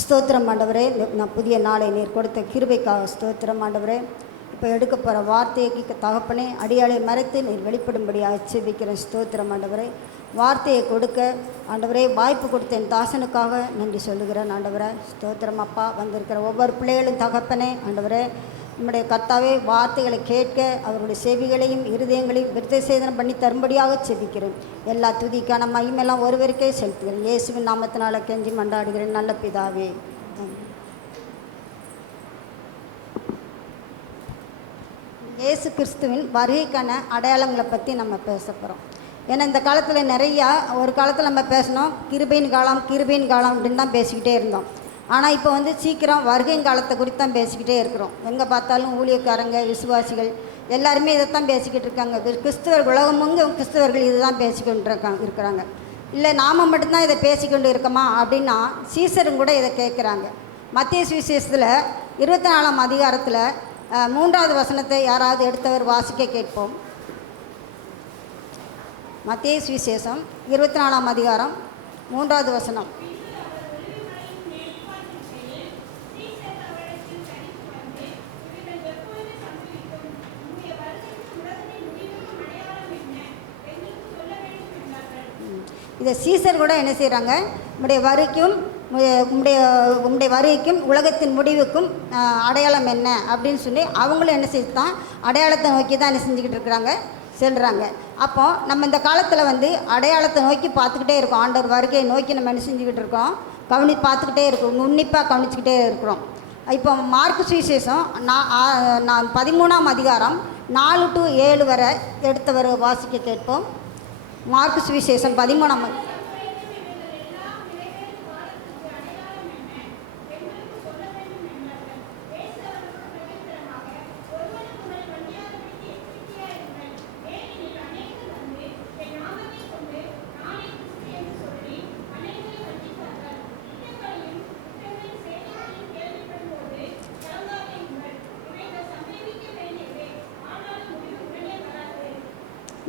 ஸ்தோத்திரம் ஆண்டவரே. நான் புதிய நாளை நீர் கொடுத்த கிருபைக்காக ஸ்தோத்திரம் ஆண்டவரே. இப்போ எடுக்க போகிற வார்த்தைக்கு தகப்பனே அடியாளை மறைத்து நீர் வெளிப்படும்படியாக செபிக்கிறேன். ஸ்தோத்திரம் ஆண்டவரே. வார்த்தையை கொடுக்க ஆண்டவரே வாய்ப்பு கொடுத்த என் தாசனுக்காக நன்றி சொல்லுகிறேன் ஆண்டவரே. ஸ்தோத்திரம் அப்பா. வந்திருக்கிற ஒவ்வொரு பிள்ளைகளும் தகப்பனே ஆண்டவரே, நம்முடைய கர்த்தாவே வார்த்தைகளை கேட்க அவருடைய செவிகளையும் இருதயங்களையும் விருத்தசேதனம் பண்ணி தரும்படியாக செபிக்கிறேன். எல்லா துதிக்கான மகிமெல்லாம் ஒருவருக்கே செலுத்துகிறேன். இயேசுவின் நாமத்தினால கெஞ்சி மண்டாடுகிறேன் நல்ல பிதாவே. இயேசு கிறிஸ்துவின் வருகைக்கான அடையாளங்களை பற்றி நம்ம பேச போகிறோம். ஏன்னா இந்த காலத்தில் நிறையா, ஒரு காலத்தில் நம்ம பேசினோம் கிருபையின் காலம் அப்படின்னு தான் பேசிக்கிட்டே இருந்தோம். ஆனால் இப்போ சீக்கிரம் வருகையின் காலத்தை குறித்து தான் பேசிக்கிட்டே இருக்கிறோம். எங்கே பார்த்தாலும் ஊழியக்காரங்க, விசுவாசிகள் எல்லாருமே இதைத்தான் பேசிக்கிட்டு இருக்காங்க. கிறிஸ்தவர்கள் உலகமுங்க கிறிஸ்தவர்கள் இது தான் பேசிக்கொண்டு இருக்கிறாங்க. இல்லை நாம் மட்டும்தான் இதை பேசிக்கொண்டு இருக்கோமா அப்படின்னா சீசரும் கூட இதை கேட்குறாங்க. மத்திய சுவிசேஷத்தில் 24ஆம் அதிகாரத்தில் 3வது வசனத்தை யாராவது எடுத்தவர் வாசிக்க கேட்போம். மத்திய சுவிசேஷம் 24ஆம் அதிகாரம் 3வது வசனம். இதை சீசர் கூட என்ன செய்கிறாங்க, உம்முடைய வருகைக்கும் உலகத்தின் முடிவுக்கும் அடையாளம் என்ன அப்படின்னு சொல்லி அவங்களும் என்ன செய்தான் அடையாளத்தை நோக்கி தான் என்ன செஞ்சுக்கிட்டு இருக்கிறாங்க, செல்கிறாங்க. அப்போ நம்ம இந்த காலத்தில் அடையாளத்தை நோக்கி பார்த்துக்கிட்டே இருக்கோம். ஆண்டவர் வருகையை நோக்கி நம்ம என்ன செஞ்சுக்கிட்டு இருக்கோம், பார்த்துக்கிட்டே இருக்கோம், உன்னிப்பாக கவனிச்சுக்கிட்டே இருக்கிறோம். இப்போ மார்க்கு சுவிசேஷம் 13ஆம் அதிகாரம் 4 to 7 வரை எடுத்தவர் வாசிக்க கேட்போம். மார்க்கு சுவிசேஷம் 13ஆம்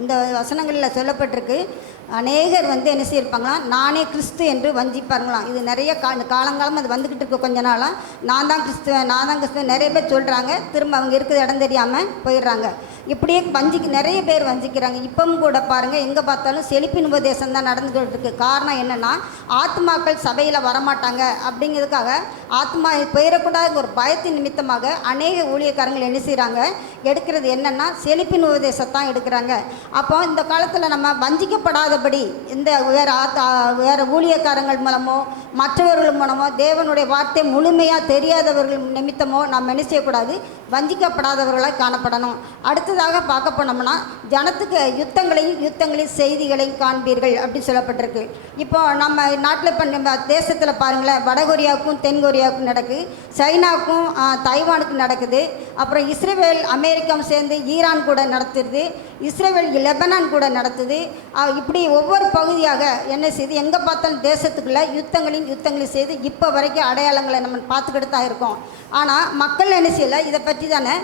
இந்த வசனங்களில் சொல்லப்பட்டிருக்கு. அநேகர் என்ன செய்யிருப்பாங்களா, நானே கிறிஸ்து என்று வஞ்சிப்பாருங்களாம். இது நிறைய காலங்காலம் அது வந்துக்கிட்டு இருக்க. கொஞ்ச நாளாக நான் தான் கிறிஸ்துவன் நிறைய பேர் சொல்கிறாங்க. திரும்ப அவங்க இருக்கிற இடம் தெரியாமல் போயிடுறாங்க. இப்படியே நிறைய பேர் வஞ்சிக்கிறாங்க. இப்பவும் கூட பாருங்கள், எங்கே பார்த்தாலும் செழிப்பின் உபதேசம் தான் நடந்துக்கிட்டு இருக்குது. காரணம் என்னென்னா, ஆத்மாக்கள் சபையில் வரமாட்டாங்க அப்படிங்கிறதுக்காக, ஆத்மா போயிடக்கூடாத ஒரு பயத்தின் நிமித்தமாக அநேக ஊழியக்காரங்கள் என்ன செய்கிறாங்க, எடுக்கிறது என்னென்னா செழிப்பின் உபதேசத்தான் எடுக்கிறாங்க. அப்போ இந்த காலத்தில் நம்ம வஞ்சிக்கப்படாதபடி இந்த வேறு ஊழியக்காரங்கள் மூலமோ மற்றவர்கள் மூலமோ தேவனுடைய வார்த்தை முழுமையாக தெரியாதவர்கள் நிமித்தமோ நம்ம என்ன செய்யக்கூடாது, வஞ்சிக்கப்படாதவர்களாக காணப்படணும். அடுத்ததாக பார்க்க போனோம்னா, ஜனத்துக்கு யுத்தங்களின் செய்திகளையும் காண்பீர்கள் அப்படி சொல்லப்பட்டிருக்கு. இப்போ நம்ம நாட்டில் இப்போ நம்ம தேசத்தில் பாருங்களேன், வடகொரியாவுக்கும் தென்கொரியாவுக்கும் நடக்குது, சைனாவுக்கும் தைவானுக்கும் நடக்குது. அப்புறம் இஸ்ரேல் அமெரிக்காவும் சேர்ந்து ஈரான் கூட நடத்துது, இஸ்ரேல் லெபனான் கூட நடத்துது. இப்படி ஒவ்வொரு பகுதியாக என்ன செய்து எங்கே பார்த்தாலும் தேசத்துக்குள்ளே யுத்தங்களையும் செய்து இப்போ வரைக்கும் அடையாளங்களை நம்ம பார்த்துக்கிட்டு தான் இருக்கோம். ஆனால் மக்கள் என்ன செய்யலை, இதை பற்றி தானே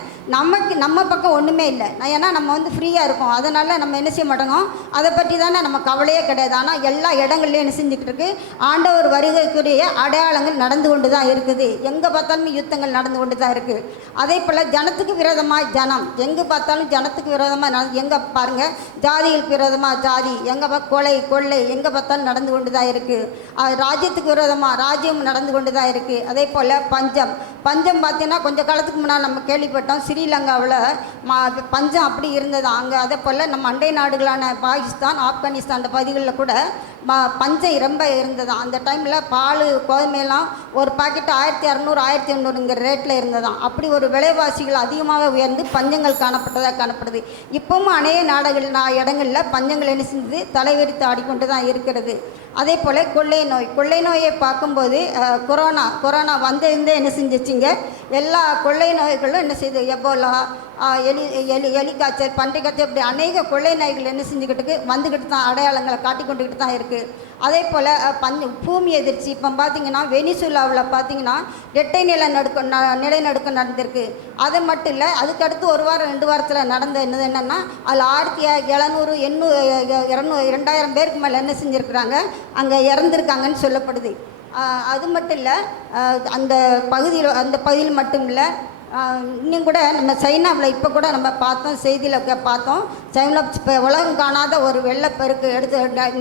நம்ம பக்கம் ஒன்றுமே இல்லை. ஏன்னா நம்ம ஃப்ரீயாக இருக்கோம், அதனால் நம்ம என்ன செய்ய மாட்டோங்க, அதை பற்றி தானே நம்ம கவலையே கிடையாது. ஆனால் எல்லா இடங்கள்லையும் என்ன செஞ்சுக்கிட்டு இருக்குது, ஆண்டவர் வருகைக்குரிய அடையாளங்கள் நடந்து கொண்டு தான் இருக்குது. எங்கே பார்த்தாலும் யுத்தங்கள் நடந்து கொண்டு தான் இருக்குது. அதே போல் ஜனத்துக்கு விரோதமாக ஜனம், எங்கே பார்த்தாலும் ஜனத்துக்கு விரோதமாக எங்கே பாருங்கள், ஜாதிகளுக்கு விரோதமாக ஜாதி, எங்கே கொள்ளை எங்கே பார்த்தாலும் நடந்து கொண்டு தான் இருக்குது. ராஜ்யத்துக்கு விரோதமாக ராஜ்யம் நடந்து கொண்டு தான் இருக்குது. அதே போல் பஞ்சம் பார்த்தீங்கன்னா கொஞ்சம் காலத்துக்கு முன்னால் நம்ம கேள்விப்பட்டோம், ஸ்ரீலங்காவில் பஞ்சம் அப்படி இருந்தது அங்கே. அதே போல் நம்ம அண்டை நாடுகளான பாகிஸ்தான், ஆப்கானிஸ்தான் அந்த பகுதிகளில் கூட பஞ்சம் ரொம்ப இருந்தது. அந்த டைமில் பால் கோதுமையெல்லாம் ஒரு பாக்கெட்டு 1600 1800ங்கிற ரேட்டில் இருந்ததான். அப்படி ஒரு விலைவாசிகள் அதிகமாக உயர்ந்து பஞ்சங்கள் காணப்படுது. இப்பவும் அநேக இடங்களில் பஞ்சங்கள் என்ன செஞ்சது, தலைவரித்து ஆடிக்கொண்டு தான் இருக்கிறது. அதே போல் கொள்ளை நோயை பார்க்கும்போது கொரோனா வந்திருந்தே என்ன செஞ்சிச்சிங்க, எல்லா கொள்ளை நோய்களும் என்ன செய்யுது, எபோலா, எலி காய்ச்சல், பன்றி காய்ச்சல், இப்படி அநேக கொள்ளை நோய்கள் என்ன செஞ்சுக்கிட்டு வந்துக்கிட்டு தான் அடையாளங்களை காட்டிக்கொண்டுக்கிட்டு தான் இருக்குது. அதே போல் பூமி எதிர்ச்சி இப்போ பார்த்திங்கன்னா வெனிசுலாவில் பார்த்திங்கன்னா இரட்டை நிலநடுக்கம் நடந்திருக்கு. அது மட்டும் இல்லை, அதுக்கடுத்து 1 வாரம் 2 வாரத்தில் நடந்த என்னென்னா, அதில் 1700 800 2000 பேருக்கு மேலே என்ன செஞ்சுருக்குறாங்க, அங்கே இறந்துருக்காங்கன்னு சொல்லப்படுது. அது மட்டும் இல்லை, அந்த பகுதியில் மட்டும் இல்லை, இன்னும் கூட நம்ம சைனாவில் இப்போ கூட நம்ம பார்த்தோம், செய்தியில் பார்த்தோம். சைனாவில் இப்போ உலகம் காணாத ஒரு வெள்ளப்பெருக்கு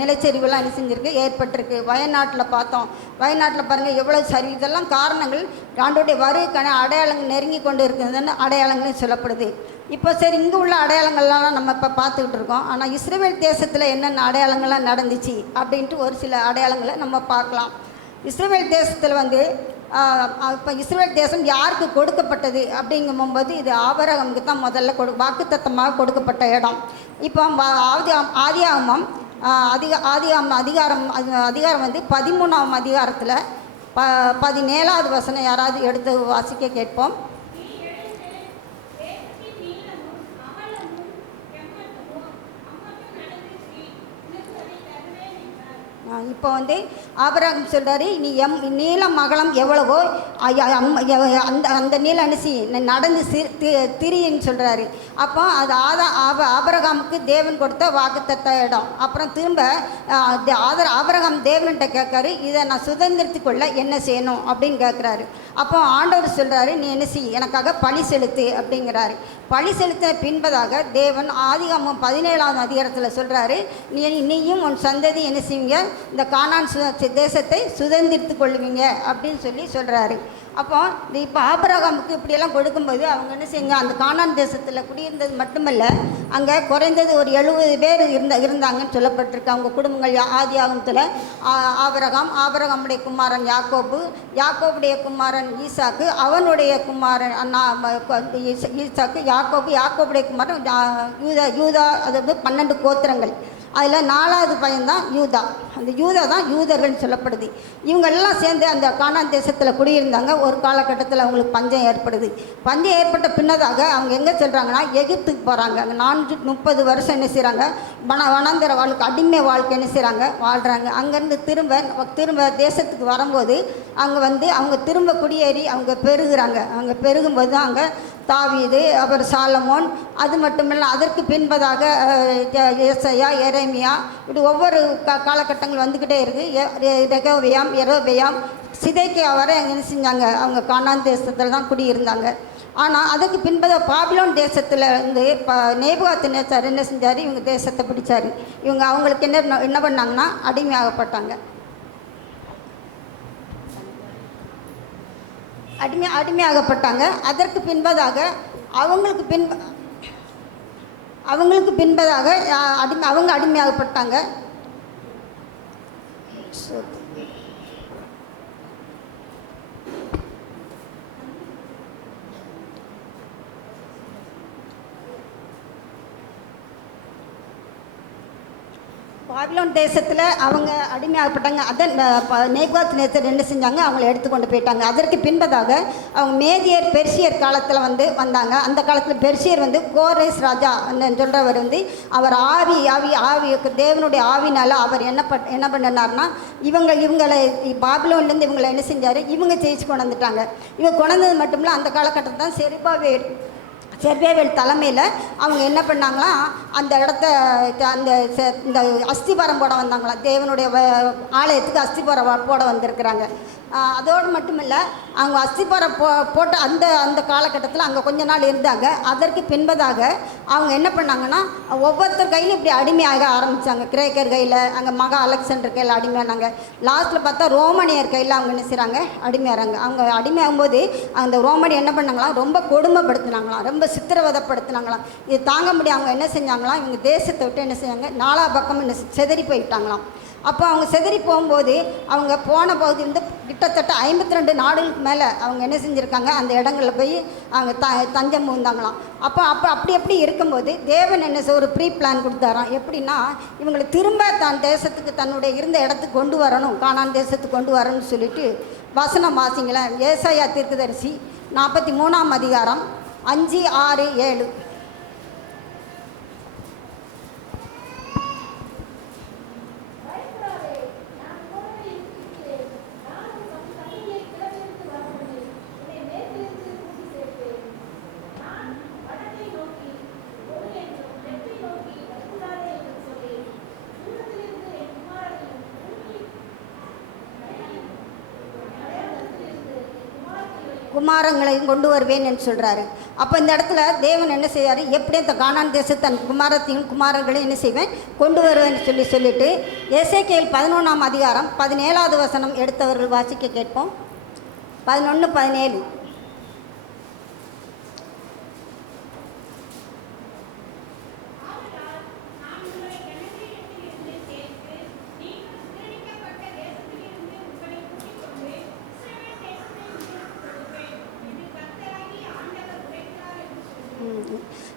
நிலச்சரிவுலாம் என்ன செஞ்சுருக்கு, ஏற்பட்டிருக்கு. வயநாட்டில் பார்த்தோம். வயநாட்டில் பாருங்கள் எவ்வளோ சரி. இதெல்லாம் காரணங்கள் ஆண்டோடைய வருகைக்கான அடையாளங்கள் நெருங்கி கொண்டு இருக்குதுன்னு அடையாளங்கள்னு சொல்லப்படுது. இப்போ சரி, இங்கே உள்ள அடையாளங்கள்லாம் நம்ம இப்போ பார்த்துக்கிட்டு இருக்கோம். ஆனால் இஸ்ரேல் தேசத்தில் என்னென்ன அடையாளங்கள்லாம் நடந்துச்சு அப்படின்ட்டு ஒரு சில அடையாளங்களை நம்ம பார்க்கலாம். இஸ்ரேல் தேசத்தில் இப்போ இஸ்ரேல் தேசம் யாருக்கு கொடுக்கப்பட்டது அப்படிங்கும்போது இது ஆபிரகாமுக்கு தான் முதல்ல வாக்குத்தத்தமாக கொடுக்கப்பட்ட இடம். இப்போ ஆதியாகமம் அதிகாரம் 13ஆம் அதிகாரத்தில் 17வது வசனம் யாராவது எடுத்து வாசிக்க கேட்போம். இப்போ ஆபிரகாம் சொல்கிறாரு, நீ நீளம் அகலம் எவ்வளவோ அந்த நீளம் அனுசி நடந்து திரின்னு சொல்கிறாரு. அப்போ அது ஆபிரகாமுக்கு தேவன் கொடுத்த வாக்குத்தத்த இடம். அப்புறம் திரும்ப ஆபிரகாம் தேவன்கிட்ட கேட்காரு, இதை நான் சுதந்திரத்து கொள்ள என்ன செய்யணும் அப்படின்னு கேட்குறாரு. அப்போ ஆண்டவர் சொல்கிறாரு, நீ என்ன செய், எனக்காக பழி செலுத்து அப்படிங்கிறாரு. பழி செலுத்த பின்பதாக தேவன் ஆதிகாமம் 17ஆம் அதிகாரத்தில் சொல்கிறாரு, நீயும் உன் சந்ததி என்ன செய்வீங்க, இந்த கானான் தேசத்தை சுதந்திரித்து கொள்ளுவீங்க அப்படின்னு சொல்கிறாரு. அப்போ இப்போ ஆபிரகாமுக்கு இப்படியெல்லாம் கொடுக்கும்போது அவங்க என்ன செய்யுங்க, அந்த கானான் தேசத்தில் குடியிருந்தது மட்டுமல்ல, அங்கே குறைந்தது ஒரு 70 பேர் இருந்தாங்கன்னு சொல்லப்பட்டிருக்கு. அவங்க குடும்பங்கள் ஆதியாகமத்தில் ஆபிரகாமுடைய குமாரன் யாக்கோபுடைய குமாரன் ஈசாக்கு, அவனுடைய குமாரன் ஈசாக்கு, யாக்கோபுடைய குமாரன் யூதா. அதாவது 12 கோத்திரங்கள். அதில் 4வது பையன்தான் யூதா. அந்த யூதா தான் யூதர்கள்னு சொல்லப்படுது. இவங்கெல்லாம் சேர்ந்து அந்த கானான் தேசத்தில் குடியிருந்தாங்க. ஒரு காலகட்டத்தில் அவங்களுக்கு பஞ்சம் ஏற்படுது. பஞ்சம் ஏற்பட்ட பின்னதாக அவங்க எங்கே செல்கிறாங்கன்னா, எகிப்துக்கு போகிறாங்க. அங்கே 430 வருஷம் என்ன செய்கிறாங்க, வனாந்தர வாழ்க்கை, அடிமை வாழ்க்கை என்ன செய்கிறாங்க, வாழ்கிறாங்க. அங்கேருந்து திரும்ப தேசத்துக்கு வரும்போது அவங்க திரும்ப குடியேறி அவங்க பெருகுறாங்க. அவங்க பெருகும்போது தான் அங்கே தாவீது, அப்புறம் சாலமோன், அது மட்டுமில்லை அதற்கு பின்பதாக ஏசாயா, எரேமியா, இப்படி ஒவ்வொரு காலகட்டங்கள் வந்துக்கிட்டே இருக்குது. யெரொபெயாம், சிதேக்கியா வரை என்ன செஞ்சாங்க, அவங்க கானான் தேசத்தில் தான் குடியிருந்தாங்க. ஆனால் அதுக்கு பின்பதாக பாபிலோன் தேசத்தில் நேபுகாத்நேச்சார் என்ன செஞ்சார், இவங்க தேசத்தை பிடிச்சார். அவங்களுக்கு என்ன பண்ணாங்கன்னா, அடிமையாகப்பட்டாங்க. அடிமையாகப்பட்டாங்க. அதற்கு பின்பதாக அவங்களுக்கு பின்பதாக அவங்க அடிமையாகப்பட்டாங்க. பாபிலோன் தேசத்தில் அவங்க அடிமையாகப்பட்டாங்க. அதன் நேபுகாத்நேச்சர் என்ன செஞ்சாங்க, அவங்கள எடுத்துக்கொண்டு போயிட்டாங்க. அதற்கு பின்பதாக அவங்க மேதியர் பெர்சியர் காலத்தில் வந்தாங்க. அந்த காலத்தில் பெர்சியர் கோரேஸ் ராஜா சொல்கிறவர் அவர் ஆவி தேவனுடைய ஆவினால் அவர் என்ன பண்ணினார்னா, இவங்களை பாபிலோன்லேருந்து இவங்களை என்ன செஞ்சார், இவங்க ஜெயிச்சு கொண்டு வந்துட்டாங்க. இவங்க கொண்டது மட்டும் இல்லை, அந்த காலகட்டத்தில் தான் செர்பேவேல் தலைமையில் அவங்க என்ன பண்ணாங்களாம், அந்த இடத்த இந்த அஸ்திபாரம் போட வந்தாங்களாம். தேவனுடைய ஆலயத்துக்கு அஸ்திபாரம் போட வந்திருக்கிறாங்க. அதோடு மட்டும் இல்லை, அவங்க அஸ்திபாரம் போட்ட அந்த காலகட்டத்தில் அங்கே கொஞ்ச நாள் இருந்தாங்க. அதற்கு பின்பதாக அவங்க என்ன பண்ணாங்கன்னா, ஒவ்வொருத்தர் கையிலும் இப்படி அடிமையாக ஆரம்பித்தாங்க. கிரேக்கர் கையில், அங்கே மகா அலெக்சாண்டர் கையில் அடிமையானாங்க. லாஸ்ட்டில் பார்த்தா ரோமனியர் கையில் அவங்க என்ன செய்கிறாங்க, அடிமையாகிறாங்க. அவங்க அடிமையாகும்போது அந்த ரோமனி என்ன பண்ணாங்களாம், ரொம்ப கொடுமைப்படுத்தினாங்களாம், ரொம்ப சித்திரவதைப்படுத்தினாங்களாம். இது தாங்க முடியும் அவங்க என்ன செஞ்சாங்களாம், இவங்க தேசத்தை விட்டு என்ன செஞ்சாங்க, 4 பக்கம் என்ன செதறி போயிட்டாங்களாம். அப்போ அவங்க செதறி போகும்போது அவங்க போன பகுதி கிட்டத்தட்ட 52 நாடுகளுக்கு மேலே அவங்க என்ன செஞ்சுருக்காங்க, அந்த இடங்களில் போய் அவங்க தஞ்சம் புகுந்தாங்களாம். அப்படி இருக்கும்போது தேவன் என்ன ஒரு ப்ரீ பிளான் கொடுத்தாராம். எப்படின்னா, இவங்களை திரும்ப தான் தேசத்துக்கு, தன்னுடைய இருந்த இடத்துக்கு கொண்டு வரணும், கானான் தேசத்துக்கு கொண்டு வரணும்னு சொல்லிட்டு வசனம் வாசிங்களேன். ஏசாயா தீர்க்கதரிசி 43ஆம் அதிகாரம் 5, 6, 7. குமாரங்களையும் கொண்டு வருவேன் என்று சொல்கிறாரு. அப்போ இந்த இடத்துல தேவன் என்ன செய்யார், எப்படி அந்த கானான் தேசத்தை தன் குமாரத்தையும் குமாரர்களையும் என்ன செய்வேன் கொண்டு வருவேன்னு சொல்லிட்டு எசேக்கியேல் 11ஆம் அதிகாரம் 17வது வசனம் எடுத்தவர்கள் வாசிக்க கேட்போம். 11:17.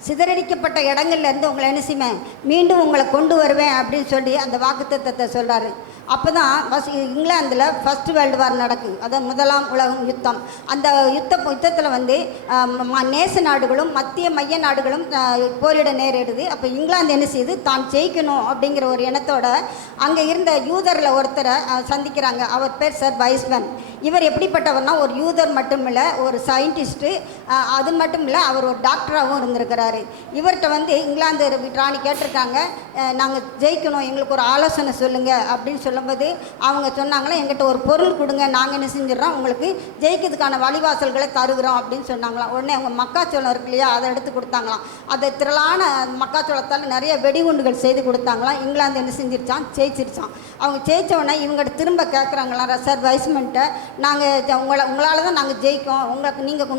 சிதறடிக்கப்பட்ட இடங்கள்லேருந்து உங்களை என்ன செய்வேன், மீண்டும் உங்களை கொண்டு வருவேன் அப்படின்னு சொல்லி அந்த வாக்குத்தத்தத்தை சொல்கிறாரு. அப்போ தான் இங்கிலாந்தில் ஃபஸ்ட்டு வேர்ல்டு வார் நடக்குது, அதாவது முதலாம் உலகம் யுத்தம். அந்த யுத்தத்தில் வந்து நேச நாடுகளும் மத்திய மைய நாடுகளும் போரிட நேரிடுது. அப்போ இங்கிலாந்து என்ன செய்யுது, தான் ஜெயிக்கணும் அப்படிங்கிற ஒரு எண்ணத்தோட அங்கே இருந்த யூதரில் ஒருத்தரை சந்திக்கிறாங்க. அவர் பேர் சர் வைஸ்மன். இவர் எப்படிப்பட்டவர்னா ஒரு யூதர் மட்டும் இல்லை, ஒரு சயின்டிஸ்ட்டு. அது மட்டும் இல்லை, அவர் ஒரு டாக்டராகவும் இருந்திருக்கிறாரு. இவர்கிட்ட வந்து இங்கிலாந்து ராணி கேட்டிருக்காங்க, நாங்கள் ஜெயிக்கணும், எங்களுக்கு ஒரு ஆலோசனை சொல்லுங்கள் அப்படின்னு சொல்லும்போது அவங்க சொன்னாங்களே, எங்கிட்ட ஒரு பொருள் கொடுங்க, நாங்கள் என்ன செஞ்சிடறோம், உங்களுக்கு ஜெயிக்கிறதுக்கான வழிவாசல்களை தருகிறோம் அப்படின்னு சொன்னாங்களாம். உடனே அவங்க மக்காச்சோளம் இருக்கு இல்லையா, அதை எடுத்து கொடுத்தாங்களாம். அதை திரளான மக்காச்சோளத்தால் நிறைய வெடிகுண்டுகள் செய்து கொடுத்தாங்களாம். இங்கிலாந்து என்ன செஞ்சிருச்சான், ஜெயிச்சிருச்சான். அவங்க ஜெயித்த உடனே இவங்கள்ட்ட திரும்ப கேட்குறாங்களாம் சர் வைஸ்மன்ட்ட, நாங்கள் உங்களால் தான் நாங்கள் ஜெயிக்கோம், உங்களுக்கு நீங்கள்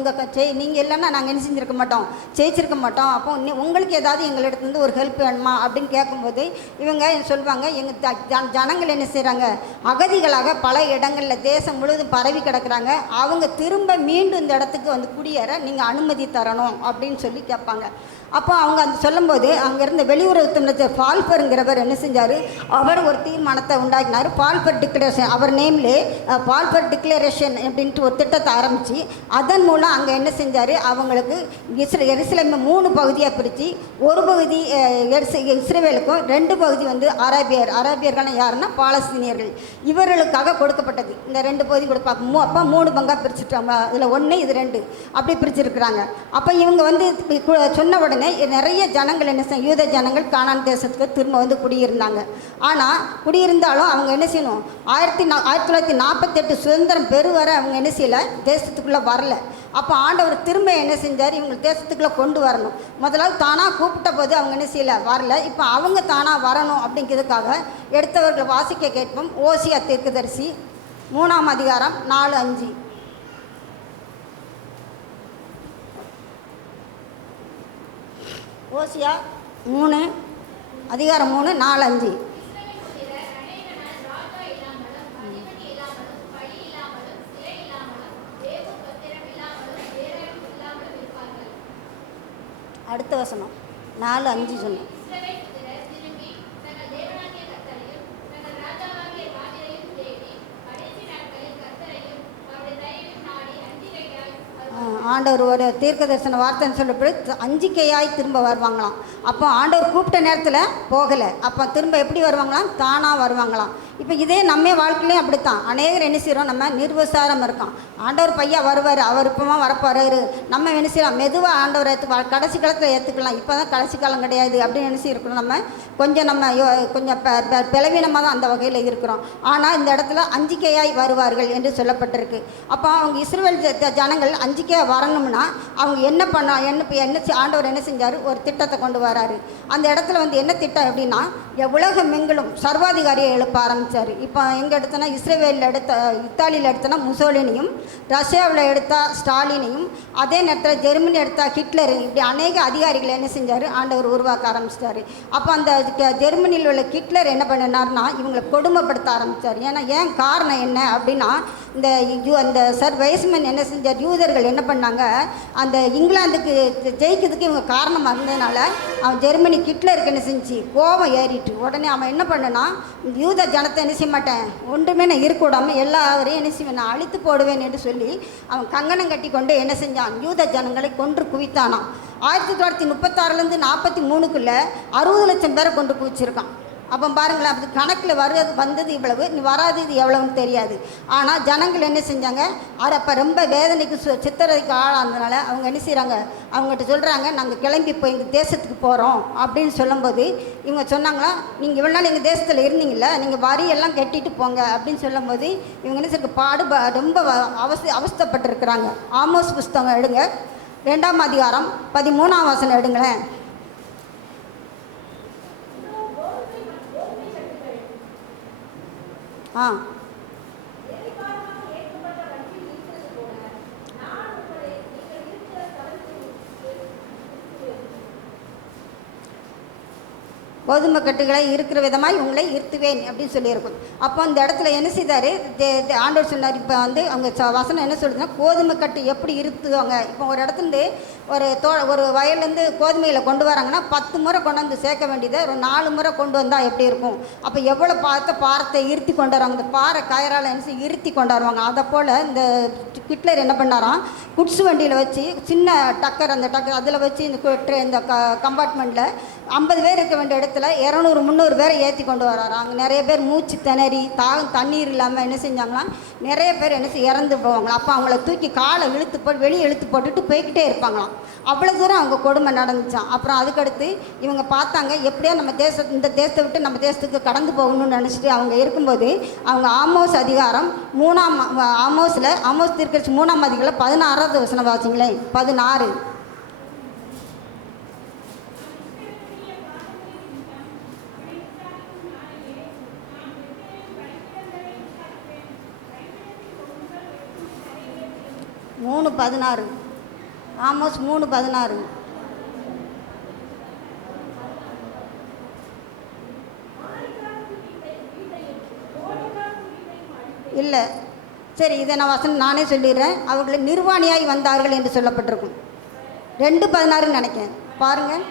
இல்லைன்னா நாங்கள் என்ன செஞ்சுருக்க மாட்டோம், ஜெயிச்சிருக்க மாட்டோம். அப்போ உங்களுக்கு ஏதாவது எங்களிடத்துலேருந்து ஒரு ஹெல்ப் வேணுமா அப்படின்னு கேட்கும்போது இவங்க சொல்லுவாங்க, எங்கள் ஜனங்கள் என்ன செய்கிறாங்க, அகதிகளாக பல இடங்களில் தேசம் முழுவதும் பரவி கிடக்கிறாங்க, அவங்க திரும்ப மீண்டும் இந்த இடத்துக்கு வந்து குடியேற நீங்கள் அனுமதி தரணும் அப்படின்னு சொல்லி கேட்பாங்க. அப்போ அவங்க அந்த சொல்லும்போது அங்கே இருந்த வெளியுறவு அமைச்சர் பால்பருங்கிறவர் என்ன செஞ்சார், அவர் ஒரு தீர்மானத்தை உண்டாக்கினார். பால்பர் டிக்ளரேஷன், அவர் நேம்லே பால்பர் டிக்ளரேஷன் அப்படின்ட்டு ஒரு திட்டத்தை ஆரம்பித்து அதன் மூலம் அங்கே என்ன செஞ்சார், அவங்களுக்கு எருசலேமை 3 பகுதியாக பிரித்து ஒரு பகுதி இஸ்ரேலுக்கும் 2 பகுதி வந்து அரேபியர்களான யாருன்னா பாலஸ்தீனியர்கள், இவர்களுக்காக கொடுக்கப்பட்டது. இந்த 2 பகுதி கொடுப்பாங்க. அப்போ 3 பங்காக பிரிச்சுட்டாங்க. இதில் 1 இது 2 அப்படி பிரிச்சுருக்குறாங்க. அப்போ இவங்க வந்து சொன்ன உடனே நிறைய ஜனங்கள் என்ன செய்ய, யூத ஜனங்கள் கானான் தேசத்துக்கு திரும்ப வந்து குடியிருந்தாங்க. ஆனால் குடியிருந்தாலும் அவங்க என்ன செய்யணும், 1948 சுதந்திரம் பெறுவரை அவங்க என்ன செய்யலை, தேசத்துக்குள்ளே வரல. அப்போ ஆண்டவர் திரும்ப என்ன செஞ்சார், இவங்க தேசத்துக்குள்ளே கொண்டு வரணும். முதலாவது தானாக கூப்பிட்ட போது அவங்க என்ன செய்யலை, வரல. இப்போ அவங்க தானாக வரணும் அப்படிங்கிறதுக்காக எடுத்தவர்கள் வாசிக்க கேட்போம். ஓசியா தீர்க்கதரிசி 3ஆம் அதிகாரம் 4-5. ஓசியா 3 அதிகாரம் 3 4-5. அடுத்த வசனம் 4-5 சொன்னேன். ஆண்டவர் ஒரு தீர்க்க தரிசன வார்த்தைன்னு சொல்லப்படி அஞ்சிக்கையாய் திரும்ப வருவாங்களாம். அப்போ ஆண்டவர் கூப்பிட்ட நேரத்தில் போகலை, அப்போ திரும்ப எப்படி வருவாங்களாம், தானாக வருவாங்களாம். இப்போ இதே நம்ம வாழ்க்கையிலையும் அப்படித்தான். அநேகர் என்ன செய்கிறோம், நம்ம நிர்விசாரம் இருக்கோம். ஆண்டவர் பையா வருவார், அவர் இப்போமா வரப்போறாரு, நம்ம என்ன செய்யலாம், மெதுவாக ஆண்டவர் ஏற்றுக்கலாம், கடைசி காலத்தில் ஏற்றுக்கலாம், இப்போ தான் கடைசி காலம் கிடையாது அப்படின்னு நினச்சி இருக்கணும். நம்ம கொஞ்சம் பலவீனமாக தான் அந்த வகையில் இருக்கிறோம். ஆனால் இந்த இடத்துல அஞ்சிக்கையாய் வருவார்கள் என்று சொல்லப்பட்டிருக்கு. அப்போ அவங்க இஸ்ரவேல் ஜனங்கள் அஞ்சிக்கையாக வரணும்னா அவங்க என்ன ஆண்டவர் என்ன செஞ்சார், ஒரு திட்டத்தை கொண்டு வராரு. அந்த இடத்துல வந்து என்ன திட்டம் அப்படின்னா, உலகமெங்கிலும் சர்வாதிகாரியை எழுப்ப ஆரம்பித்தார். இப்போ எங்கே எடுத்தோன்னா இஸ்ரேலில் இத்தாலியில் எடுத்தோன்னா முசோலினியும், ரஷ்யாவில் எடுத்தால் ஸ்டாலினையும், அதே நேரத்தில் ஜெர்மனி எடுத்தால் ஹிட்லர், இப்படி அநேக அதிகாரிகளை என்ன செஞ்சார், ஆண்டவர் உருவாக்க ஆரம்பிச்சிட்டார். அப்போ அந்த ஜெர்மனியில் உள்ள ஹிட்லர் என்ன பண்ணினார்னா இவங்களை கொடுமைப்படுத்த ஆரம்பித்தார். ஏன் காரணம் என்ன அப்படின்னா, அந்த சர் வைஸ்மன் என்ன செஞ்சார், யூதர்கள் என்ன பண்ணாங்க, அந்த இங்கிலாந்துக்கு ஜெயிக்கிறதுக்கு இவங்க காரணமாக இருந்ததுனால அவன் ஜெர்மனி ஹிட்லருக்கு என்ன செஞ்சு கோபம் ஏறிட்டு உடனே அவன் என்ன பண்ணனா, யூத ஜனத்தை என்ன செய்ய மாட்டேன், ஒன்றுமே நான் இருக்கக்கூடாமல் எல்லாரையும் என்ன செய்வேன், நான் அழித்து போடுவேன் என்று சொல்லி அவன் கங்கணம் கட்டி கொண்டு என்ன செஞ்சான், யூத ஜனங்களை கொன்று குவித்தானான். 1936லேருந்து 43க்குள்ளே 60 லட்சம் பேரை கொண்டு குவிச்சிருக்கான். அப்போ பாருங்களேன், அது கணக்கில் வந்தது இவ்வளவு, வராதது எவ்வளவுன்னு தெரியாது. ஆனால் ஜனங்கள் என்ன செஞ்சாங்க, அப்போ ரொம்ப வேதனைக்கு சித்திரதைக்கு ஆளானதுனால அவங்க என்ன செய்கிறாங்க, அவங்ககிட்ட சொல்கிறாங்க, நாங்கள் கிளம்பி இப்போ எங்கள் தேசத்துக்கு போகிறோம் அப்படின்னு சொல்லும்போது இவங்க சொன்னாங்களா, நீங்கள் இவ்வளோ நாள் எங்கள் தேசத்தில் இருந்தீங்கள, நீங்கள் வரியெல்லாம் கட்டிட்டு போங்க அப்படின்னு சொல்லும்போது இவங்க என்ன செய்ய ரொம்ப அவஸ்தைப்பட்டிருக்கிறாங்க. ஆமோஸ் புஸ்தகம் எடுங்க, 2ஆம் அதிகாரம் 13ஆம் வசனம் எடுங்களேன். கோதுமை கட்டுகளை இருக்கிற விதமாய் உங்களை இருத்துவேன் அப்படின்னு சொல்லியிருக்கும். அப்போ அந்த இடத்துல என்ன செய்தார் ஆண்டவர் சொன்னார். இப்போ வந்து அவங்க வசனம் என்ன சொல்லுதுன்னா, கோதுமை கட்டு எப்படி இருத்துவாங்க. இப்போ ஒரு இடத்துலேருந்து ஒரு வயல்லேருந்து கோதுமைகளை கொண்டு வராங்கன்னா 10 முறை கொண்டு வந்து சேர்க்க வேண்டியதை ஒரு 4 முறை கொண்டு வந்தால் எப்படி இருக்கும். அப்போ எவ்வளோ பாரத்தை இருத்தி கொண்டு வருவாங்க, இந்த பாறை கயரால் என்ன செய்ய இருத்தி கொண்டு வருவாங்க. அதை போல் இந்த ஹிட்லர் என்ன பண்ணாராம், குட்ஸ் வண்டியில் வச்சு சின்ன டக்கர், அந்த டக்கர் அதில் வச்சு இந்த கம்பார்ட்மெண்ட்டில் 50 பேர் இருக்க வேண்டிய இடத்துல 200-300 பேரை ஏற்றி கொண்டு வராங்க. அங்கே நிறைய பேர் மூச்சு திணறி தண்ணீர் இல்லாமல் என்ன செஞ்சாங்களாம், நிறைய பேர் என்ன இறந்து போவாங்களாம். அப்போ அவங்கள தூக்கி காலை வெளியே இழுத்து போட்டுட்டு போய்கிட்டே இருப்பாங்களாம். அவ்வளோ தூரம் அவங்க கொடுமை நடந்துச்சான். அப்புறம் அதுக்கடுத்து இவங்க பார்த்தாங்க, எப்படியோ நம்ம இந்த தேசத்தை விட்டு நம்ம தேசத்துக்கு கடந்து போகணும்னு நினச்சிட்டு அவங்க இருக்கும்போது அவங்க ஆமோஸ் அதிகாரம் 3ஆம் ஆமோஸ் தீர்க்கதரிசி 3ஆம் அதிகாரம் 16வது வசனம் வாசிங்களேன். 16. ஆமோஸ் 3:16. இல்லை, சரி, இதை நான் வசனம் நானே சொல்லிடுறேன். அவர்களை நிர்வாணியாய் வந்தார்கள் என்று சொல்லப்பட்டிருக்கும். 2:16 நினைக்கிறேன், பாருங்கள்.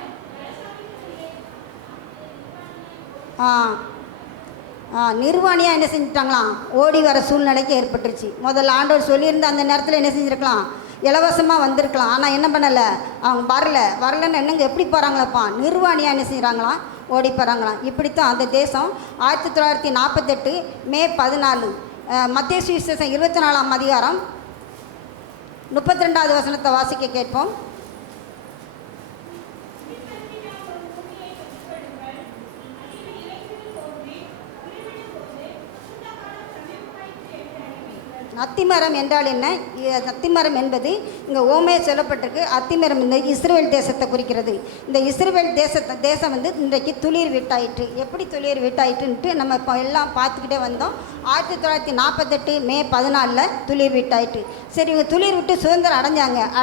நிர்வாணியாக என்ன செஞ்சிட்டாங்களாம், ஓடி வர சூழ்நிலைக்கு ஏற்பட்டுருச்சு. முதல்ல ஆண்டவர் சொல்லியிருந்த அந்த நேரத்தில் என்ன செஞ்சுருக்கலாம், இலவசமாக வந்திருக்கலாம். ஆனால் என்ன பண்ணலை, அவங்க வரலன்னு என்னங்க எப்படி போகிறாங்களப்பா, நிர்வாணியாக என்ன செய்கிறாங்களாம், ஓடி போகிறாங்களாம். இப்படித்தான் அந்த தேசம் 1948 மே 14 மத்தேயு சுவிசேஷம் 24ஆம் அதிகாரம் 32வது வசனத்தை வாசிக்க கேட்போம். அத்திமரம் என்றால் என்ன? அத்திமரம் என்பது இங்கே ஓமே சொல்லப்பட்டிருக்கு. அத்திமரம் இந்த இஸ்ரேல் தேசத்தை குறிக்கிறது. இந்த இஸ்ரேல் தேசம் வந்து இன்றைக்கு துளிர் விட்டாயிற்று. எப்படி துளிர் விட்டாயிற்றுன்ட்டு நம்ம இப்போ எல்லாம் பார்த்துக்கிட்டே வந்தோம். 1948 மே 14 துளிர் விட்டாயிற்று. சரி, இவங்க துளிர் விட்டு சுதந்திரம்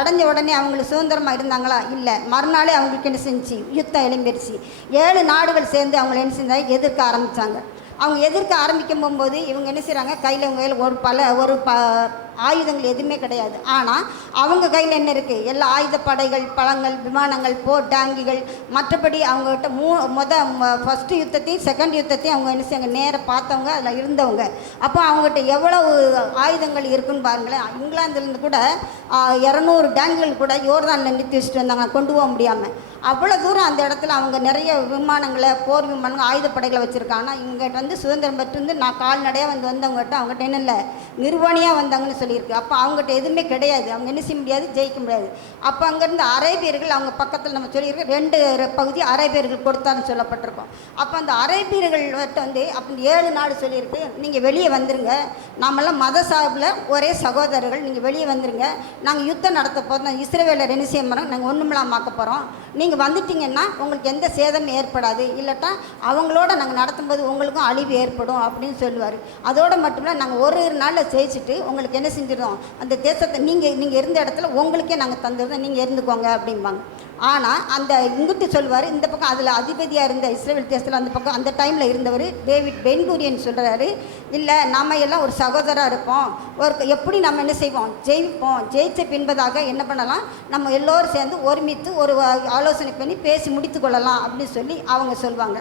அடைஞ்ச உடனே அவங்களுக்கு சுதந்திரமாக இருந்தாங்களா? இல்லை. மறுநாளே அவங்களுக்கு என்ன செஞ்சு யுத்தம் எழும்பிடுச்சு. 7 நாடுகள் சேர்ந்து அவங்களை என்ன செஞ்சாங்க, எதிர்க்க ஆரம்பித்தாங்க. அவங்க எதிர்க்க ஆரம்பிக்கும் போகும்போது இவங்க என்ன செய்கிறாங்க, கையில் அவங்க கையில் ஆயுதங்கள் எதுவுமே கிடையாது. ஆனால் அவங்க கையில் என்ன இருக்குது, எல்லா ஆயுதப்படைகள், பழங்கள், விமானங்கள், போர் டேங்கிகள், மற்றபடி அவங்ககிட்ட ஃபஸ்ட்டு யுத்தத்தையும் செகண்ட் யுத்தத்தையும் அவங்க என்ன செய்யாங்க, நேராக பார்த்தவங்க, அதில் இருந்தவங்க. அப்போ அவங்ககிட்ட எவ்வளவு ஆயுதங்கள் இருக்குன்னு பாருங்களேன். இங்கிலாந்துலேருந்து கூட 200 டேங்குகள் கூட யோர்தானில் நிறுத்தி வச்சுட்டு வந்தாங்க, கொண்டு போக முடியாமல். அவ்வளோ தூரம் அந்த இடத்துல அவங்க நிறைய விமானங்களை, போர் விமானங்கள், ஆயுதப்படைகளை வச்சுருக்காங்க. ஆனால் இவங்ககிட்ட வந்து சுதந்திரம் பெற்று நான் கால்நடையாக வந்தவங்ககிட்ட அவங்ககிட்ட என்ன இல்லை, நிர்வாணியாக வந்தாங்கன்னு சொல்லியிருக்கு. அப்போ அவங்ககிட்ட எதுவுமே கிடையாது, அவங்க என்ன செய்ய முடியாது, ஜெயிக்க முடியாது. அப்போ அங்கேருந்து அரேபியர்கள் அவங்க பக்கத்தில் நம்ம சொல்லியிருக்கோம் 2 பகுதி அரேபியர்கள் கொடுத்தான்னு சொல்லப்பட்டிருக்கோம். அப்போ அந்த அரேபியர்கள்ட்ட வந்து அப்போ 7 நாடு சொல்லியிருக்கு, நீங்கள் வெளியே வந்துருங்க, நாமெல்லாம் மத சார்பில் ஒரே சகோதரர்கள், நீங்கள் வெளியே வந்துருங்க, நாங்கள் யுத்தம் நடத்த போகிறோம், இஸ்ரவேலர் என்ன செய்ய போகிறோம், நாங்கள் ஒன்றுமில்லாமாக்க போகிறோம், நீங்கள் வந்துட்டிங்கன்னா உங்களுக்கு எந்த சேதமும் ஏற்படாது, இல்லட்டா அவங்களோட நாங்கள் நடத்தும்போது உங்களுக்கும் அழிவு ஏற்படும் அப்படின்னு சொல்லுவார். அதோடு மட்டும் இல்லை, நாங்கள் ஒரு நாளில் ஜெயிச்சுட்டு உங்களுக்கு என்ன செஞ்சிருந்தோம், அந்த தேசத்தை நீங்கள் இருந்த இடத்துல உங்களுக்கே நாங்கள் தந்துருந்தோம், நீங்கள் இருந்துக்கோங்க அப்படிம்பாங்க. ஆனால் அந்த இங்கிட்டு சொல்லுவார், இந்த பக்கம் அதில் அதிபதியாக இருந்த இஸ்ரேல் தேசத்தில் அந்த பக்கம் அந்த டைமில் இருந்தவர் டேவிட் பென்குரியன் சொல்கிறாரு, இல்லை நம்ம எல்லாம் ஒரு சகோதராக இருப்போம், எப்படி நம்ம என்ன செய்வோம், ஜெயிச்ச பின்பதாக என்ன பண்ணலாம், நம்ம எல்லோரும் சேர்ந்து ஒருமித்து ஒரு ஆலோசனை பண்ணி பேசி முடித்து கொள்ளலாம் அப்படின்னு சொல்லி அவங்க சொல்லுவாங்க.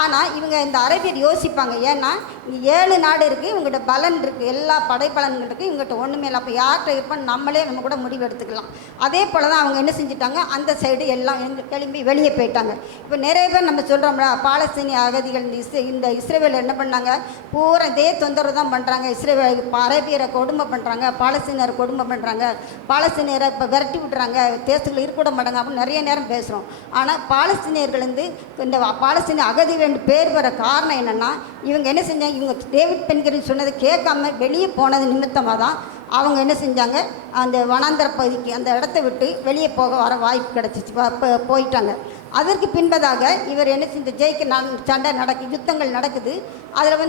ஆனால் இவங்க இந்த அரேபியர் யோசிப்பாங்க, ஏன்னா இங்கே 7 நாடு இருக்குது, இவங்ககிட்ட பலன் இருக்குது, எல்லா படைப்பலன்கள் இருக்குது, இவங்ககிட்ட ஒன்றுமே இல்லை. அப்போ யார்கிட்ட இருப்பான்னு நம்மளே நம்ம கூட முடிவு எடுத்துக்கலாம். அதே போல் தான் அவங்க என்ன செஞ்சுட்டாங்க, அந்த சைடு எல்லாம் கிளம்பி வெளியே போயிட்டாங்க. இப்போ நிறைய பேர் நம்ம சொல்கிறோம்ல, பாலஸ்தீனிய அகதிகள் இந்த இஸ்ரேவேல் என்ன பண்ணாங்க, பூரா இதே தொந்தரவு தான் பண்ணுறாங்க. இஸ்ரேவேல் அரேபியரை கொடுமை பண்ணுறாங்க, பாலஸ்தீனியரை கொடுமை பண்ணுறாங்க, பாலஸ்தீனியரை இப்போ விரட்டி விட்டுறாங்க, தேசத்தில் இருக்க மாட்டாங்க அப்படின்னு நிறைய நேரம் பேசுகிறோம். ஆனால் பாலஸ்தீனியர்கள் இந்த பாலஸ்தீனிய அகதிகள் பேர் வர காரணம் என்னென்னா, இவங்க என்ன செஞ்சாங்க, இவங்க டேவிட் பென்கரின் சொன்னதை கேட்காம வெளியே போனது நிமித்தமாக தான் அவங்க என்ன செஞ்சாங்க, அந்த வனாந்தர பகுதிக்கு அந்த இடத்த விட்டு வெளியே போக வர வாய்ப்பு கிடச்சிச்சு. போயிட்டாங்க. அதற்கு பின்பதாக இவர் என்ன செஞ்ச சண்டை யுத்தங்கள் நடக்குது. அதில்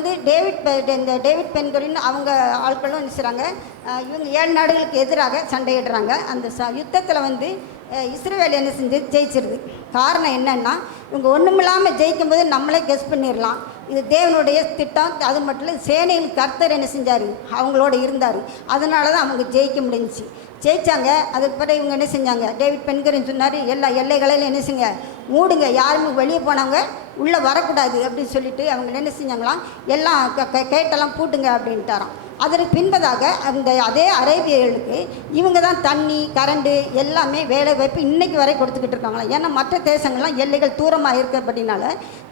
இந்த டேவிட் பென்கரின் அவங்க ஆட்களும் என்ன செய்கிறாங்க, இவங்க 7 நாடுகளுக்கு எதிராக சண்டையிடுறாங்க. அந்த யுத்தத்தில் இஸ்ரேல் என்ன செஞ்சு ஜெயிச்சிருது. காரணம் என்னென்னா, இவங்க ஒன்றுமில்லாமல் ஜெயிக்கும்போது நம்மளே கெஸ் பண்ணிடலாம் இது தேவனுடைய திட்டம். அது மட்டும் இல்லை, சேனையில் கர்த்தர் என்ன செஞ்சார், அவங்களோட இருந்தார். அதனால தான் அவங்க ஜெயிக்க முடிஞ்சிச்சு. ஜெயித்தாங்க. அதுக்கு பிறகு இவங்க என்ன செஞ்சாங்க, டேவிட் பென்கரின் சொன்னார், எல்லா எல்லைகளையும் என்ன செஞ்சங்க மூடுங்க, யாருமே வெளியே போனவங்க உள்ளே வரக்கூடாது அப்படின்னு சொல்லிட்டு அவங்க என்ன செஞ்சாங்களாம், எல்லாம் கேட்டெல்லாம் பூட்டுங்க அப்படின்ட்டாராம். அதற்கு பின்பதாக அதே அரேபியர்களுக்கு இவங்க தான் தண்ணி கரண்டு எல்லாமே வேலை வாய்ப்பு இன்றைக்கி வரை கொடுத்துக்கிட்டு இருக்காங்களாம். ஏன்னா மற்ற தேசங்கள்லாம் எல்லைகள் தூரமாக இருக்கிறபடினால,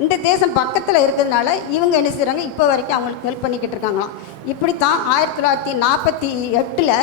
இந்த தேசம் பக்கத்தில் இருக்கிறதுனால இவங்க என்ன செய்கிறாங்க, இப்போ வரைக்கும் அவங்களுக்கு ஹெல்ப் பண்ணிக்கிட்டு இருக்காங்களாம். இப்படித்தான் 1948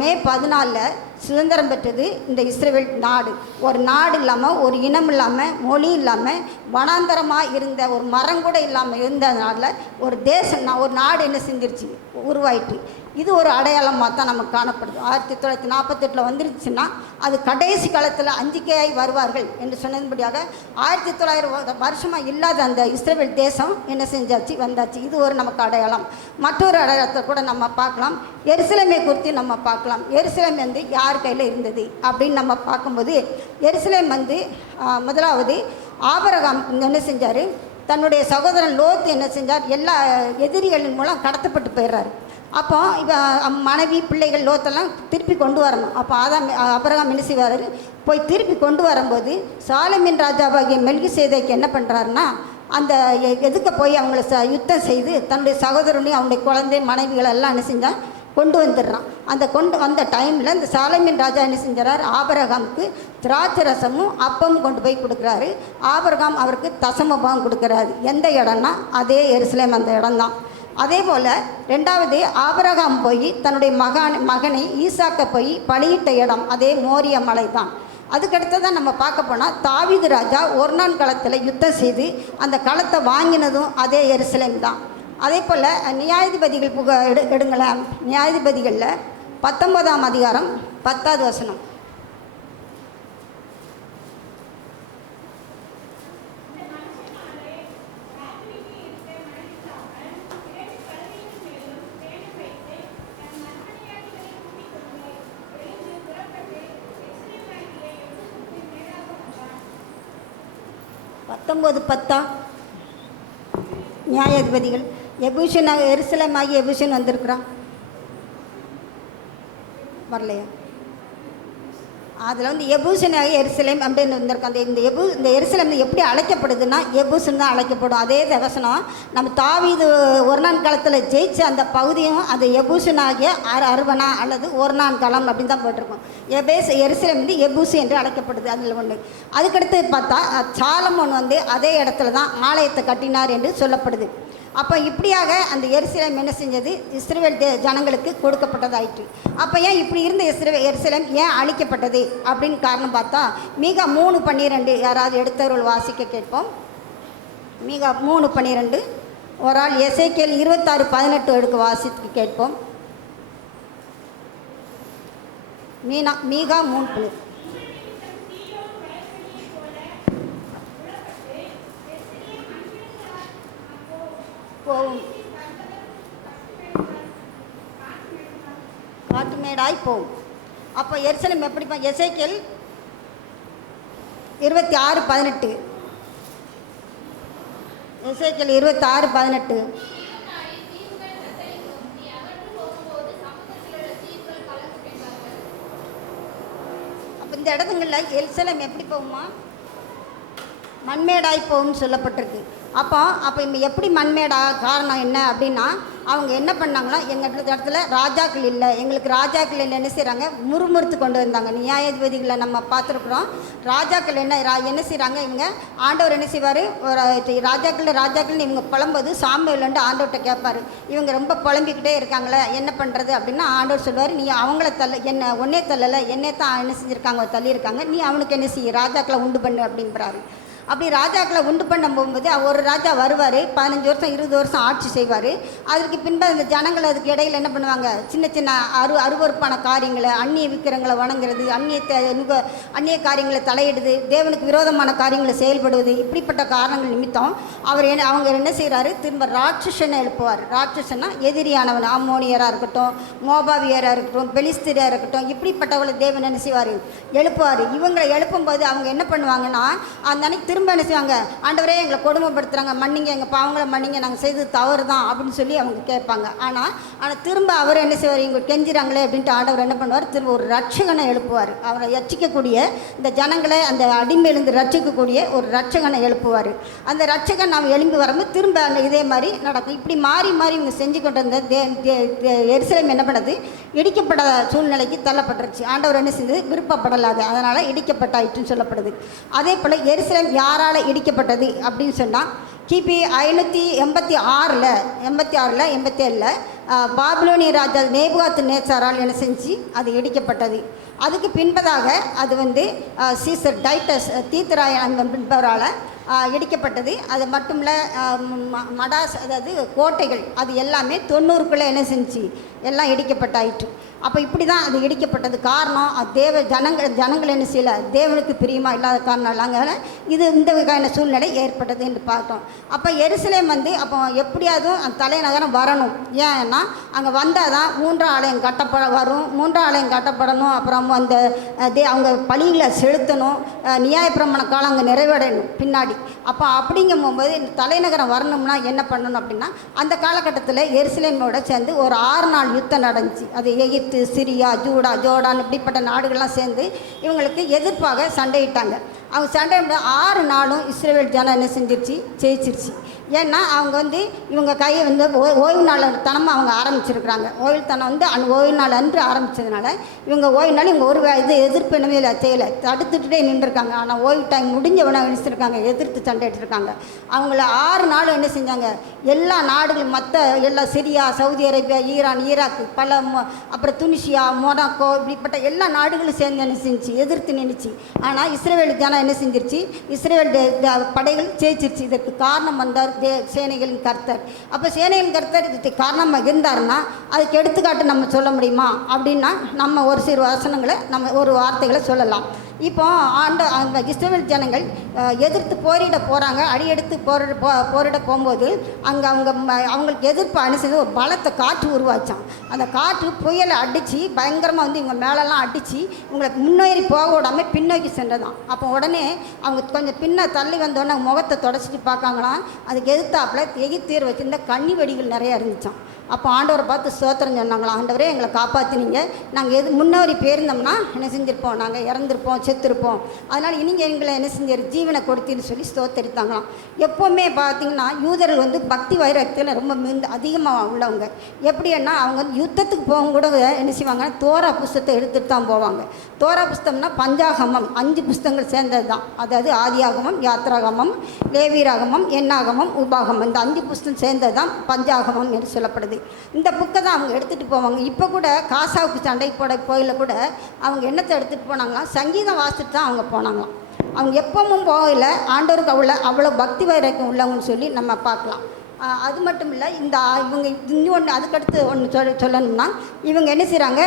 மே 14 சுதந்திரம் பெற்றது இந்த இஸ்ரேல் நாடு. ஒரு நாடு இல்லாமல், ஒரு இனம் இல்லாமல், மொழி இல்லாமல், வனாந்தரமாக இருந்த ஒரு மரம் கூட இல்லாமல் இருந்ததுனால ஒரு தேசம், ஒரு நாடு என்ன செஞ்சிருச்சு, உருவாயிட்டு. இது ஒரு அடையாளமாக தான் நமக்கு காணப்படுது. 1948 வந்துருச்சுன்னா அது கடைசி காலத்தில் அஞ்சிக்கையாய் வருவார்கள் என்று சொன்னதுபடியாக 1900 வருஷமாக இல்லாத அந்த இஸ்ரேல் தேசம் என்ன செஞ்சாச்சு, வந்தாச்சு. இது ஒரு நமக்கு அடையாளம். மற்றொரு அடையாளத்தை கூட நம்ம பார்க்கலாம். எருசலேமை குறித்து நம்ம பார்க்கலாம். எருசலேம் யார் கையில் இருந்தது அப்படின்னு நம்ம பார்க்கும்போது, எருசலேம் முதலாவது ஆபிரகாம் என்ன செஞ்சார், தன்னுடைய சகோதரன் லோத்து என்ன செஞ்சார், எல்லா எதிரிகளின் மூலம் கடத்தப்பட்டு போயிடுறாரு. அப்போ இப்போ மனைவி பிள்ளைகள் லோத்தெல்லாம் திருப்பி கொண்டு வரணும். அப்போ ஆபிரகாம் என்ன செய்வார், போய் திருப்பி கொண்டு வரும்போது சாலமின் ராஜாவாகிய மெல்கிசேதேக்கு என்ன பண்ணுறாருன்னா, அந்த எதுக்க போய் அவங்கள யுத்தம் செய்து தன்னுடைய சகோதரனையும் அவனுடைய குழந்தை மனைவிகள் எல்லாம் என்ன செஞ்சால் கொண்டு வந்துடுறான். அந்த கொண்டு வந்த டைமில் இந்த சாலமின் ராஜா என்ன செஞ்சார், ஆபிரகாமுக்கு திராட்சை ரசமும் அப்பமும் கொண்டு போய் கொடுக்குறாரு. ஆபிரகாம் அவருக்கு தசமபாகம் கொடுக்குறாரு. எந்த இடம்னா அதே எருசலேம் அந்த இடம்தான். அதே போல் 2வது ஆபிரகாம் போய் தன்னுடைய மகனை ஈசாக்கை போய் பலியிட்ட இடம் அதே மோரிய மலை தான். அதுக்கடுத்ததான் நம்ம பார்க்க போனால் தாவீது ராஜா ஒர்னான் களத்தில் யுத்தம் செய்து அந்த களத்தை வாங்கினதும் அதே எருசலேம் தான். அதே போல் நியாயாதிபதிகள் எடுங்களேன். நியாயாதிபதிகளில் 19ஆம் அதிகாரம் 10வது வசனம். நியாயாதிபதிகள் எபூஷன் எருசலேம் ஆகி எபூஷன் வந்திருக்கிறான், வரலையா? அதில் எபூஷன் ஆகி எருசலேம் அப்படின்னு வந்திருக்கான். இந்த எருசலேம் எப்படி அழைக்கப்படுதுன்னா எபூஷன் தான் அழைக்கப்படும். அதே வசனம் நம்ம தாவீது ஒர்னான் களத்தில் ஜெயிச்ச அந்த பகுதியும் அது எபூஷன் ஆகிய அருவனா அல்லது ஒர்னான் களம் அப்படின்னு தான் போட்டிருக்கோம். எருசலேம் எபூசு என்று அழைக்கப்படுது. அதில் ஒன்று. அதுக்கடுத்து பார்த்தா சாலமோன் அதே இடத்துல தான் ஆலயத்தை கட்டினார் என்று சொல்லப்படுது. அப்போ இப்படியாக அந்த எருசலேம் என்ன செஞ்சது, இஸ்ரவேல் ஜனங்களுக்கு கொடுக்கப்பட்டதாயிற்று. அப்போ ஏன் இப்படி இருந்த எருசலேம் ஏன் அழிக்கப்பட்டது அப்படின்னு காரணம் பார்த்தா, மீகா 3:12 யாராவது எடுத்தவர்கள் வாசிக்க கேட்போம். மீகா 3:12 ஒரு ஆள் எசேக்கியேல் 26:18 எடுக்க வாசித்து கேட்போம். மீகா 3:12 போகும், காட்டுமேடாய் போகும். அப்போ எருசலேம் எப்படி எசேக்கியேல் 26:18 எசேக்கியேல் 26:18 அப்போ இந்த இடத்துங்களில் எருசலேம் எப்படி போகுமா, மண்மேடாய் போகும்னு சொல்லப்பட்டிருக்கு. அப்போ எப்படி மண்மேடா காரணம் என்ன அப்படின்னா, அவங்க என்ன பண்ணாங்கன்னா, எங்கள் இடத்துல ராஜாக்கள் இல்லை, எங்களுக்கு ராஜாக்கள் இல்லை, என்ன செய்கிறாங்க, முறுமுறுத்து கொண்டு வந்தாங்க. நியாயாதிபதிகளை நம்ம பார்த்துருக்குறோம். ராஜாக்கள் என்ன செய்கிறாங்க, இவங்க ஆண்டவர் என்ன செய்வார், ஒரு ராஜாக்கள்னு இவங்க புலம்போது சாமுவேல் வந்து ஆண்டவர்கிட்ட கேட்பார், இவங்க ரொம்ப புலம்பிக்கிட்டே இருக்காங்களே என்ன பண்ணுறது அப்படின்னா, ஆண்டவர் சொல்லுவார், நீ அவங்கள ஒன்னே தள்ளலை, என்னே தான் என்ன செஞ்சுருக்காங்க, தள்ளியிருக்காங்க, நீ அவனுக்கு என்ன செய்ய, ராஜாக்களை உண்டு பண்ணு அப்படின்றாரு. அப்படி ராஜாக்களை உண்டு பண்ண போகும்போது ஒரு ராஜா வருவார், 15 வருஷம் 20 வருஷம் ஆட்சி செய்வார். அதற்கு பின்பு அந்த ஜனங்கள் அதுக்கு இடையில் என்ன பண்ணுவாங்க, சின்ன சின்ன அருவறுப்பான காரியங்களை, அந்நிய விக்கிரங்களை வணங்குறது, அந்நிய காரியங்களை தலையிடுது, தேவனுக்கு விரோதமான காரியங்களை செயல்படுவது, இப்படிப்பட்ட காரணங்கள் நிமித்தம் அவங்க என்ன செய்கிறாரு, திரும்ப ராட்சசனை எழுப்புவார். ராட்சசனா எதிரியானவன், அம்மோனியராக இருக்கட்டும், மோபாவியராக இருக்கட்டும், பெலிஸ்தீராக இருக்கட்டும், இப்படிப்பட்டவங்களை தேவன் என்ன செய்வார், எழுப்புவார். இவங்களை எழுப்பும்போது அவங்க என்ன பண்ணுவாங்கன்னா, அந்த அன்னைக்கு திரும்ப என்ன செய்வாங்க, ஆண்டவரே எங்களை கொடுமைப்படுத்துகிறாங்க, மன்னிங்க, எங்கள் பாவங்களை மன்னிங்க, நாங்கள் செய்தது தவறு தான் அப்படின்னு சொல்லி அவங்க கேட்பாங்க. ஆனால் திரும்ப அவர் என்ன செய்வார், இவங்க கெஞ்சிறாங்களே அப்படின்ட்டு ஆண்டவர் என்ன பண்ணுவார், திரும்ப ஒரு ரட்சகனை எழுப்புவார். அவரை ரட்சிக்கக்கூடிய, இந்த ஜனங்களை அந்த அடிமையிலிருந்து ரட்சிக்கக்கூடிய ஒரு ரட்சகனை எழுப்புவார். அந்த ரட்சகன் நாம் எழும்பி வரும்போது திரும்ப அந்த இதே மாதிரி நடக்கும். இப்படி மாறி மாறி இவங்க செஞ்சு கொண்டு வந்த எருசலேம் என்ன பண்ணது, இடிக்கப்பட சூழ்நிலைக்கு தள்ளப்பட்டுருச்சு. ஆண்டவர் என்ன செஞ்சது, விருப்பப்படலாது, அதனால் இடிக்கப்பட்டாயிற்றுன்னு சொல்லப்படுது. அதே போல் எருசலேம் யாரால் இடிக்கப்பட்டது அப்படின்னு சொன்னால், கிபி 586 பாபிலோனிய ராஜா நேபுகாத் நேச்சாரால் என்ன செஞ்சு அது இடிக்கப்பட்டது. அதுக்கு பின்பதாக அது வந்து சீசர் டைட்டஸ் தீத்துராயன் என்பவரால் இடிக்கப்பட்டது. அது மட்டும் இல்லை, மடாஸ் அதாவது கோட்டைகள் அது எல்லாமே 90க்குள்ளே என்ன செஞ்சு எல்லாம் இடிக்கப்பட்டாயிற்று. அப்போ இப்படி தான் அது இடிக்கப்பட்டது. காரணம், ஜனங்கள் என்ன செய்யலை, தேவனுக்கு பிரியமாக இல்லாத காரணம் இது இந்த வகையான சூழ்நிலை ஏற்பட்டது என்று பார்த்தோம். அப்போ எருசலேம் வந்து அப்போ எப்படியாவது அந்த தலைநகரம் வரணும். ஏன்னா அங்கே வந்தால் தான் 3ஆம் ஆலயம் வரும். 3ஆம் ஆலயம் கட்டப்படணும். அப்புறம் அந்த அவங்க பலிகளை செலுத்தணும், நியாயப்பிரமாண காலம் அங்கே நிறைவடையணும் பின்னாடி. அப்போ அப்படிங்கும் போகும்போது இந்த தலைநகரம் வரணும்னா என்ன பண்ணணும் அப்படின்னா, அந்த காலகட்டத்தில் எருசலேமோட சேர்ந்து ஒரு 6 நாள் யுத்தம் நடந்துச்சு. அது எகிப்து, சிரியா, ஜோர்டான் இப்படிப்பட்ட நாடுகள்லாம் சேர்ந்து இவங்களுக்கு எதிர்ப்பாக சண்டையிட்டாங்க. அவங்க சண்டையிட 6 நாளும் இஸ்ரவேல் ஜனம் என்ன செஞ்சிருச்சு, ஜெயிச்சிருச்சு. ஏன்னா அவங்க வந்து இவங்க கையை வந்து ஓய்வு நாள் தனமாக அவங்க ஆரம்பிச்சிருக்கிறாங்க. ஓய்வு தனம் வந்து ஓய்வு நாள் அன்று ஆரம்பித்ததுனால இவங்க ஓய்வு நாள் இவங்க ஒரு இது எதிர்ப்பு என்னவே இல்லை, செய்யலை, தடுத்துட்டே நின்றுருக்காங்க. ஆனால் ஓய்வு டைம் முடிஞ்சவன நினைச்சிருக்காங்க, எதிர்த்து சண்டை எடுத்துருக்காங்க. அவங்கள 6 நாளும் என்ன செஞ்சாங்க, எல்லா நாடுகளும் எல்லா Syria, Saudi Arabia, Iran, Iraq, அப்புறம் துனிசியா, மொனாக்கோ இப்படிப்பட்ட எல்லா நாடுகளும் சேர்ந்து என்ன செஞ்சு எதிர்த்து நின்றுச்சு. ஆனால் இஸ்ரவேல் ஜனம் என்ன செஞ்சிருச்சு, இஸ்ரவேல் படைகள் ஜெயிச்சிருச்சு. இதற்கு காரணம் வந்தார் சேனைகளின் கர்த்தர். அப்போ சேனைகளின் கர்த்தர் இதுக்கு காரணமாக இருந்தாருன்னா அதுக்கு எடுத்துக்காட்டு நம்ம சொல்ல முடியுமா அப்படின்னா, நம்ம ஒரு சிறு வசனங்களை நம்ம ஒரு வார்த்தைகளை சொல்லலாம். இப்போ அந்த இஸ்ரவேல் ஜனங்கள் எதிர்த்து போரிட போகிறாங்க. அடியெடுத்து போரிட போகும்போது அங்கே அவங்களுக்கு எதிர்ப்பு அனுசரித்து ஒரு பலத்தை காற்று உருவாச்சான். அந்த காற்று புயலை அடித்து பயங்கரமாக வந்து இவங்க மேலெல்லாம் அடித்து இவங்களுக்கு முன்னேறி போக விடாமல் பின்னோக்கி சென்றதான். அப்போ உடனே அவங்க கொஞ்சம் பின்ன தள்ளி வந்தோடனே முகத்தை தொடச்சிட்டு பார்க்காங்களாம். அதுக்கு எதிர்த்தாப்பில் எகிப்தியர் வச்சுருந்த கன்னி வெடிகள் நிறையா இருந்துச்சான். அப்போ ஆண்டவரை பார்த்து ஸ்தோத்திரம் சொன்னாங்களாம், ஆண்டவரே எங்களை காப்பாற்றினீங்க, நாங்கள் முன்னேறி போயிருந்தோம்னா என்ன செஞ்சுருப்போம், நாங்கள் இறந்துருப்போம், செத்துருப்போம், அதனால் நீங்கள் எங்களை என்ன செஞ்சார், ஜீவனை கொடுத்தீன்னு சொல்லி ஸ்தோத்தரித்தாங்களாம். எப்போவுமே பார்த்திங்கன்னா யூதர்கள் வந்து பக்தி வைரத்தில் ரொம்ப அதிகமாக உள்ளவங்க. எப்படின்னா அவங்க வந்து யுத்தத்துக்கு போக கூட என்ன செய்வாங்கன்னா தோரா புஸ்தத்தை எடுத்துகிட்டு தான் போவாங்க. தோரா புஸ்தம்னா பஞ்சாகமம் 5 புஸ்தங்கள் சேர்ந்தது தான். அதாவது ஆதியாகமம், யாத்ராகமம், லேவியராகமம், எண்ணாகமம், உபாகமம், இந்த 5 புஸ்தம் சேர்ந்தது தான் பஞ்சாகமம் என்று சொல்லப்படுது. இந்த புக்கை தான் அவங்க எடுத்துகிட்டு போவாங்க. இப்போ கூட காசாவுக்கு சண்டை போட கோயிலில் கூட அவங்க என்னத்தை எடுத்துகிட்டு போனாங்களாம், சங்கீதம் வாசிட்டு தான் அவங்க போனாங்களாம். அவங்க எப்பவும் போகல, ஆண்டவருக்கு அவ்வளோ பக்தி வைரக்கம் உள்ளவங்கன்னு சொல்லி நம்ம பார்க்கலாம். அது மட்டும் இல்லை, இவங்க இன்னொன்று அதுக்கடுத்து ஒன்று சொல்லணும்னா, இவங்க என்ன செய்கிறாங்க,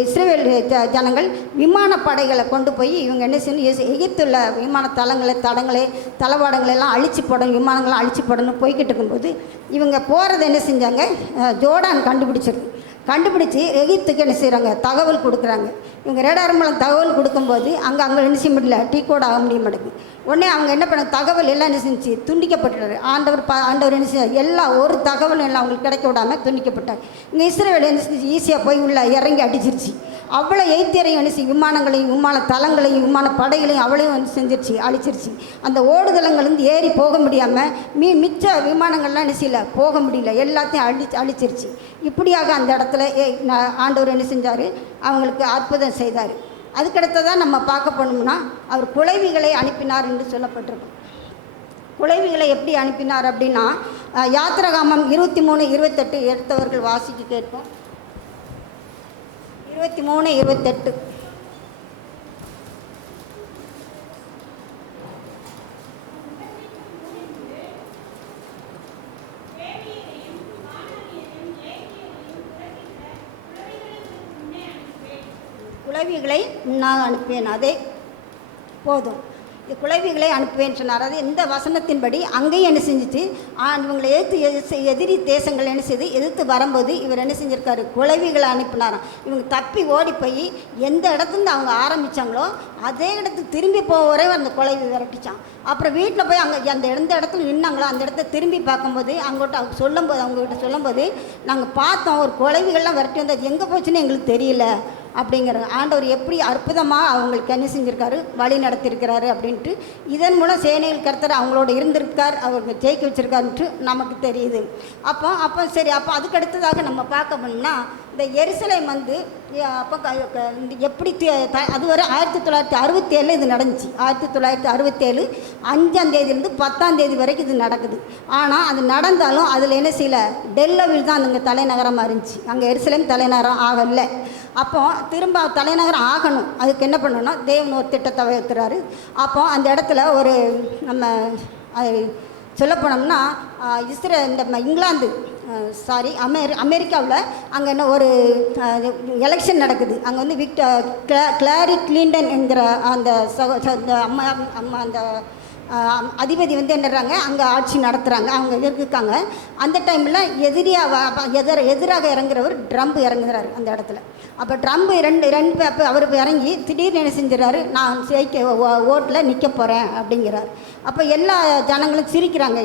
இஸ்ரவேல் ஜனங்கள் விமானப்படைகளை கொண்டு போய் இவங்க என்ன செய்யணும், எகிப்துள்ள விமான தளவாடங்களெல்லாம் அழிச்சு போடணும், விமானங்கள்லாம் அழிச்சு போடணும் போய்கிட்டு இருக்கும்போது இவங்க போகிறது என்ன செஞ்சாங்க, ஜோர்டான் கண்டுபிடிச்சி எகிப்துக்கு என்ன செய்கிறாங்க, தகவல் கொடுக்குறாங்க. இவங்க ரேடார் மூலம் தகவல் கொடுக்கும்போது அங்கே என்ன செய்ய முடியல, டீ கோட் ஆக முடிய மாட்டேங்குது. உடனே அவங்க என்ன பண்ண, தகவல் எல்லாம் என்ன செஞ்சு துண்டிக்கப்பட்டார். ஆண்டவர் என்ன செஞ்சார், ஒரு தகவலும் எல்லாம் அவங்களுக்கு கிடைக்க விடாமல் துண்டிக்கப்பட்டார். இங்கே இஸ்ரவேல் என்ன செஞ்சு ஈஸியாக போய் உள்ள இறங்கி அடிச்சிருச்சு. அவ்வளோ எய்த்தியரையும் என்ன விமானங்களையும் விமான தளங்களையும் விமான படைகளையும் அவளையும் வந்து செஞ்சிருச்சு, அழிச்சிருச்சு. அந்த ஓடுதளங்கள்லேருந்து ஏறி போக முடியாமல் மிச்ச விமானங்கள்லாம் என்ன செய்யல, போக முடியல, எல்லாத்தையும் அழிச்சிருச்சு. இப்படியாக அந்த இடத்துல ஆண்டவர் என்ன செஞ்சார், அவங்களுக்கு அற்புதம் செய்தார். அதுக்கடுத்ததான் நம்ம பார்க்க போனோம்னா அவர் குலைவிகளை அனுப்பினார் என்று சொல்லப்பட்டிருக்கும். குலைவிகளை எப்படி அனுப்பினார் அப்படின்னா, யாத்திராகமம் 23:28 எடுத்தவர்கள் வாசிக்க கேட்போம். 23:28. குலைவிகளை நான் அனுப்பேன், அதே போதும். குலைவிகளை அனுப்புவேன்னு சொன்னார். அது இந்த வசனத்தின்படி அங்கேயும் என்ன செஞ்சுச்சு, இவங்களை எதிரி தேசங்கள் என்ன செய்து எதிர்த்து வரும்போது இவர் என்ன செஞ்சுருக்காரு, குலைவிகளை அனுப்பினாராம். இவங்க தப்பி ஓடி போய் எந்த இடத்துலேருந்து அவங்க ஆரம்பித்தாங்களோ அதே இடத்துக்கு திரும்பி போவரே அந்த குலைவி விரட்டிச்சான். அப்புறம் வீட்டில் போய் அங்கே அந்த எந்த இடத்துல நின்னாங்களோ அந்த இடத்த திரும்பி பார்க்கும்போது அவங்ககிட்ட அவங்ககிட்ட சொல்லும்போது நாங்கள் பார்த்தோம், ஒரு குலைவிகள்லாம் விரட்டி வந்தது எங்கே போச்சுன்னு எங்களுக்கு தெரியல அப்படிங்கிறாங்க. ஆண்டவர் எப்படி அற்புதமாக அவங்களுக்கு என்ன செஞ்சுருக்காரு, வழி நடத்தியிருக்கிறாரு அப்படின்ட்டு. இதன் மூலம் சேனைகள் கர்த்தர் அவங்களோட இருந்திருக்கார், அவருக்கு ஜெயிக்க வச்சுருக்காருன்ட்டு நமக்கு தெரியுது. அப்போ சரி, அப்போ அதுக்கு அடுத்ததாக நம்ம பார்க்க போனோம்னா இந்த எருசலேம் வந்து அப்போ எப்படி அது வரை 1967 இது நடந்துச்சு. 1967 5ஆம் தேதியிலேருந்து 10ஆம் தேதி வரைக்கும் இது நடக்குது. ஆனால் அது நடந்தாலும் அதில் என்ன செய்யல, டெல்லவில் தான் அங்கே தலைநகரமாக இருந்துச்சு. அங்கே எருசலேம் தலைநகரம் ஆகலை. அப்போ திரும்ப தலைநகரம் ஆகணும், அதுக்கு என்ன பண்ணணும்னா தேவன் ஒரு திட்டத்தை வைக்கிறாரு. அப்போ அந்த இடத்துல ஒரு நம்ம சொல்லப்போனோம்னா இந்த இங்கிலாந்து அமெரிக்காவில் அங்கே என்ன ஒரு எலெக்ஷன் நடக்குது. அங்கே வந்து கிளாரி கிளின்டன் என்கிற அந்த அந்த அதிபதி வந்து என்னறாங்க அங்கே ஆட்சி நடத்துகிறாங்க, அவங்க இருக்காங்க. அந்த டைமில் எதிராக இறங்குறவர் ட்ரம்ப் இறங்குறாரு அந்த இடத்துல. அப்போ ட்ரம்ப் ரெண்டு அவருக்கு இறங்கி திடீர்னு என்ன செஞ்சுறாரு, நான் ஓட்டில் நிற்க போகிறேன் அப்படிங்கிறார். அப்போ எல்லா ஜனங்களும் சிரிக்கிறாங்க,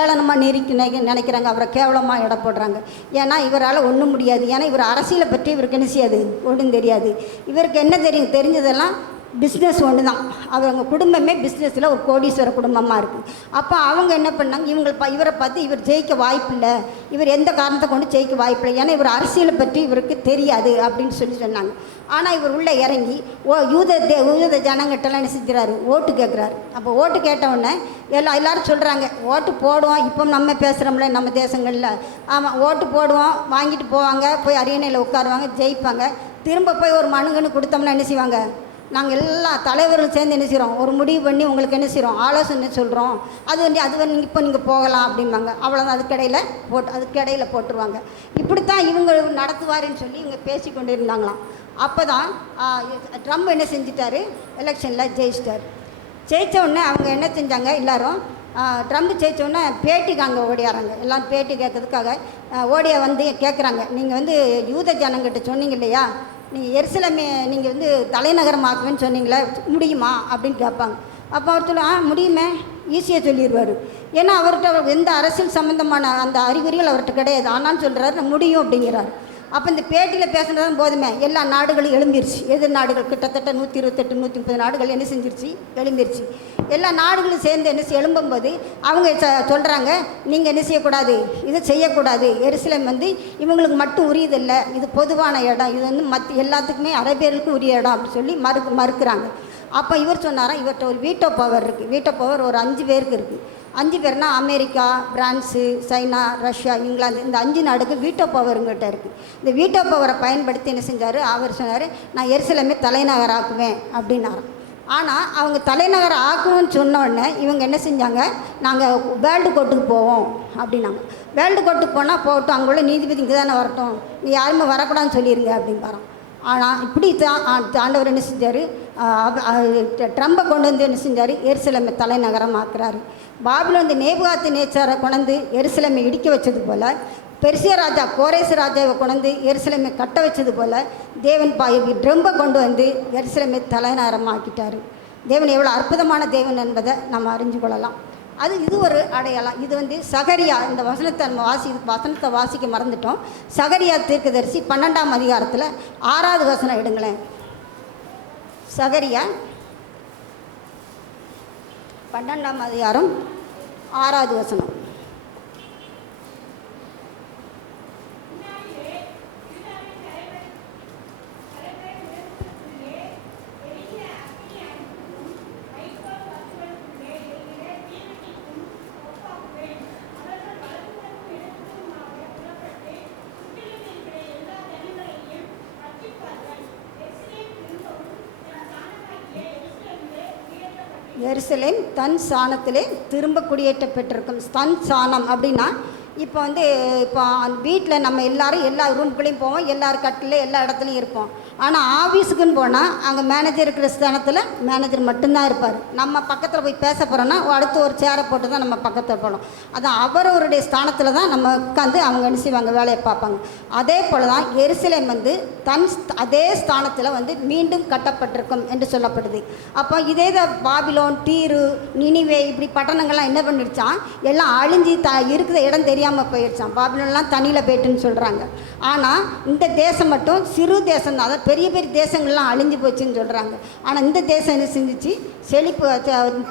ஏளனமாக நினைக்கிறாங்க, அவரை கேவலமாக இட போடுறாங்க. ஏன்னா இவரால் ஒன்றும் முடியாது, ஏன்னா இவர் அரசியலை பற்றி இவருக்கு என்ன செய்யாது, ஒன்றும் தெரியாது. இவருக்கு என்ன தெரிஞ்சதெல்லாம் பிஸ்னஸ் ஒன்று தான். அவங்க குடும்பமே பிஸ்னஸில் ஒரு கோடீஸ்வர குடும்பமாக இருக்குது. அப்போ அவங்க என்ன பண்ணாங்க, இவரை பார்த்து இவர் ஜெயிக்க வாய்ப்பில்லை, இவர் எந்த காரணத்தை கொண்டு ஜெயிக்க வாய்ப்பில்லை, ஏன்னா இவர் அரசியலை பற்றி இவருக்கு தெரியாது அப்படின்னு சொன்னாங்க. ஆனால் இவர் உள்ளே இறங்கி யூத ஜனங்கிட்டலாம் என்ன செஞ்சுறாரு, ஓட்டு கேட்குறாரு. அப்போ ஓட்டு கேட்டவுடனே எல்லோரும் சொல்கிறாங்க, ஓட்டு போடுவோம், இப்போ நம்ம பேசுகிறோம்ல நம்ம தேசங்களில், ஆமாம் ஓட்டு போடுவோம், வாங்கிட்டு போவாங்க, போய் அரியணையில் உட்காருவாங்க, ஜெயிப்பாங்க. திரும்ப போய் ஒரு மனுங்கன்னு கொடுத்தோம்னா என்ன செய்வாங்க, நாங்கள் எல்லா தலைவர்களும் சேர்ந்து என்ன செய்கிறோம், ஒரு முடிவு பண்ணி உங்களுக்கு என்ன செய்கிறோம், ஆலோசனை சொல்கிறோம், அது வந்து இப்போ நீங்கள் போகலாம் அப்படிம்பாங்க. அவ்வளோதான், அதுக்கிடையில் போட்டுருவாங்க. இப்படித்தான் இவங்க நடத்துவாருன்னு சொல்லி இவங்க பேசி கொண்டு இருந்தாங்களாம். அப்போ தான் ட்ரம்ப் என்ன செஞ்சிட்டாரு, எலெக்ஷனில் ஜெயிச்சிட்டார். ஜெயித்த உடனே அவங்க என்ன செஞ்சாங்க, எல்லோரும் ட்ரம்ப் ஜெயித்தோடனே பேட்டிக்கு அங்கே ஓடியாராங்க. எல்லாம் பேட்டி கேட்கறதுக்காக ஓடியா வந்து கேட்குறாங்க, நீங்கள் வந்து யூத ஜனங்கிட்ட சொன்னீங்க இல்லையா, நீங்கள் எருசலேமை நீங்கள் வந்து தலைநகரமாக்குவேன்னு சொன்னீங்களே, முடியுமா அப்படின்னு கேட்பாங்க. அப்போ அவர் சொல்ல முடியுமே, ஈஸியாக சொல்லிடுவார். ஏன்னா அவர்கிட்ட எந்த அரசியல் சம்மந்தமான அந்த அறிகுறிகள் அவர்கிட்ட கிடையாது. ஆனாலும் சொல்கிறாரு முடியும் அப்படிங்கிறார். அப்போ இந்த பேட்டியில் பேசுனதும் போதுமே எல்லா நாடுகளும் எழும்பிருச்சு. எதிர் நாடுகள் கிட்டத்தட்ட 128 130 நாடுகள் என்ன செஞ்சிருச்சு, எழும்பிருச்சு. எல்லா நாடுகளும் சேர்ந்து என்ன எழும்பும்போது அவங்க சொல்கிறாங்க, நீங்கள் என்ன செய்யக்கூடாது, இதை செய்யக்கூடாது, எருசலேம் வந்து இவங்களுக்கு மட்டும் உரியதில்லை, இது பொதுவான இடம், இது வந்து எல்லாத்துக்குமே அரேபியர்களுக்கும் உரிய இடம் அப்படின்னு சொல்லி மறுக்கிறாங்க. அப்போ இவர் சொன்னாராம், இவர்கிட்ட ஒரு வீட்டோ பவர் இருக்குது. வீட்டோ பவர் ஒரு 5 பேருக்கு இருக்குது. 5 பேர்னா America, France, China, Russia, England, இந்த 5 நாடுக்கு வீட்டோ பவருங்கிட்ட இருக்குது. இந்த வீட்டோ பவரை பயன்படுத்தி என்ன செஞ்சார், அவர் சொன்னார், நான் எருசலேமே தலைநகராக்குவேன் அப்படின்னாராம். ஆனால் அவங்க தலைநகர் ஆக்கணும்னு சொன்னோடனே இவங்க என்ன செஞ்சாங்க, நாங்கள் வேர்ல்டு கோர்ட்டுக்கு போவோம் அப்படின்னாங்க. வேர்ல்டு கோர்ட்டுக்கு போனால் போகட்டும், அங்கே உள்ள நீதிபதி இங்கே தானே வரட்டும், நீ யாருமே வரக்கூடாதுன்னு சொல்லிடுங்க அப்படின்னு பாருங்க. ஆனால் இப்படி தான் ஆண்டவர் என்ன செஞ்சார், ட்ரம்பை கொண்டு வந்து என்ன செஞ்சார், எருசலேமை தலைநகரம் ஆக்குறாரு. பாபிலோன் வந்து நேபுகாத்து நேச்சாரை கொண்டு எருசலேமை இடிக்க வச்சது போல், பெர்சியா ராஜா கோரேசு ராஜாவை கொண்டு எருசலேமை கட்ட வச்சது போல், தேவன் ட்ரம்பை கொண்டு வந்து எருசலேமை தலைநகரமாக்கிட்டார். தேவன் எவ்வளோ அற்புதமான தேவன் என்பதை நம்ம அறிஞ்சு கொள்ளலாம். இது ஒரு அடையாளம். இது வந்து சகரியா, இந்த வசனத்தை நம்ம வசனத்தை வாசிக்க மறந்துட்டோம். சகரியா தீர்க்கதரிசி 12ஆம் அதிகாரத்தில் 6வது வசனம் எடுங்களேன். சகரியா 12ஆம் அதிகாரம் 6வது வசனம். எருசலேம் தன் சாணத்திலே திரும்ப குடியேற்றப்பட்டிருக்கும். தன் சாணம் அப்படின்னா இப்போ வந்து வீட்டில் நம்ம எல்லோரும் எல்லா ரூம்குள்ளேயும் போவோம், எல்லார் கட்டில் எல்லா இடத்துலையும் இருப்போம். ஆனால் ஆஃபீஸுக்குன்னு போனால் அங்கே மேனேஜர் இருக்கிற ஸ்தானத்தில் மேனேஜர் மட்டும்தான் இருப்பார். நம்ம பக்கத்தில் போய் பேச போகிறோன்னா அடுத்து ஒரு சேரை போட்டு தான் நம்ம பக்கத்தில் போகணும். அதான் அவரவருடைய ஸ்தானத்தில் தான் நம்ம உட்காந்து அவங்க என்ன செய்வாங்க, வேலையை பார்ப்பாங்க. அதே போல் தான் எருசலேம் வந்து அதே ஸ்தானத்தில் வந்து மீண்டும் கட்டப்பட்டிருக்கும் என்று சொல்லப்படுது. அப்போ இதே பாபிலோன், தீரு, நினிவே இப்படி பட்டணங்கள்லாம் என்ன பண்ணிடுச்சான், எல்லாம் அழிஞ்சி இருக்கிற இடம் தெரியாமல் போயிடுச்சான். பாபிலோன்லாம் தண்ணியில் போயிட்டுன்னு சொல்கிறாங்க. ஆனால் இந்த தேசம் மட்டும் சிறு தேசம் தான். அதாவது பெரிய பெரிய தேசங்கள்லாம் அழிஞ்சு போச்சுன்னு சொல்கிறாங்க. ஆனால் இந்த தேசம் என்ன செஞ்சிச்சு, செழிப்பு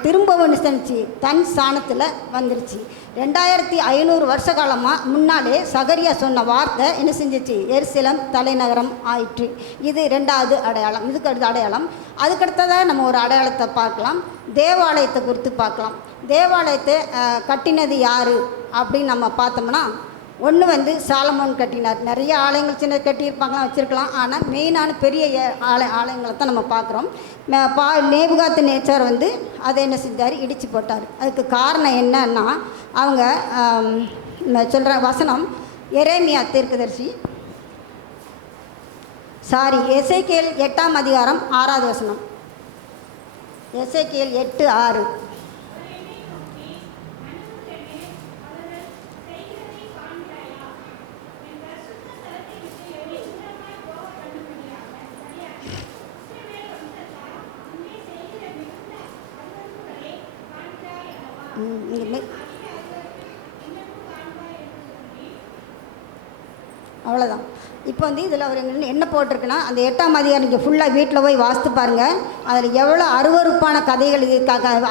திரும்பவும் செஞ்சிச்சு, தன் ஸ்தானத்தில் வந்துருச்சு. 2500 வருஷ காலமாக முன்னாலே சகரியா சொன்ன வார்த்தை என்ன செஞ்சிச்சு, எருசலேம் தலைநகரம் ஆயிற்று. இது 2வது அடையாளம். இதுக்கு அடுத்த அடையாளம். அதுக்கடுத்ததாக நம்ம ஒரு அடையாளத்தை பார்க்கலாம். தேவாலயத்தை குறித்து பார்க்கலாம். தேவாலயத்தை கட்டினது யார் அப்படின்னு நம்ம பார்த்தோம்னா, ஒன்று வந்து சாலமோன் கட்டினார். நிறைய ஆலயங்கள் சின்ன கட்டியிருப்பாங்களாம், வச்சுருக்கலாம். ஆனால் மெயினான பெரிய ஆலயங்களை தான் நம்ம பார்க்குறோம். நேபுகாத்து நேச்சார் வந்து அதை என்ன செஞ்சார், இடித்து போட்டார். அதுக்கு காரணம் என்னன்னா, அவங்க சொல்கிற வசனம் எரேமியா தீர்க்கதரிசி எசேக்கியேல் 8ஆம் அதிகாரம் 6வது வசனம். எசேக்கியேல் 8:6. அவ்வளோதான். இப்போ வந்து இதில் அவர் என்ன போட்டிருக்குன்னா, அந்த 8ஆம் அதிகாரம் நீங்கள் ஃபுல்லாக வீட்டில் போய் வாசித்து பாருங்கள். அதில் எவ்வளோ அருவருப்பான கதைகள்,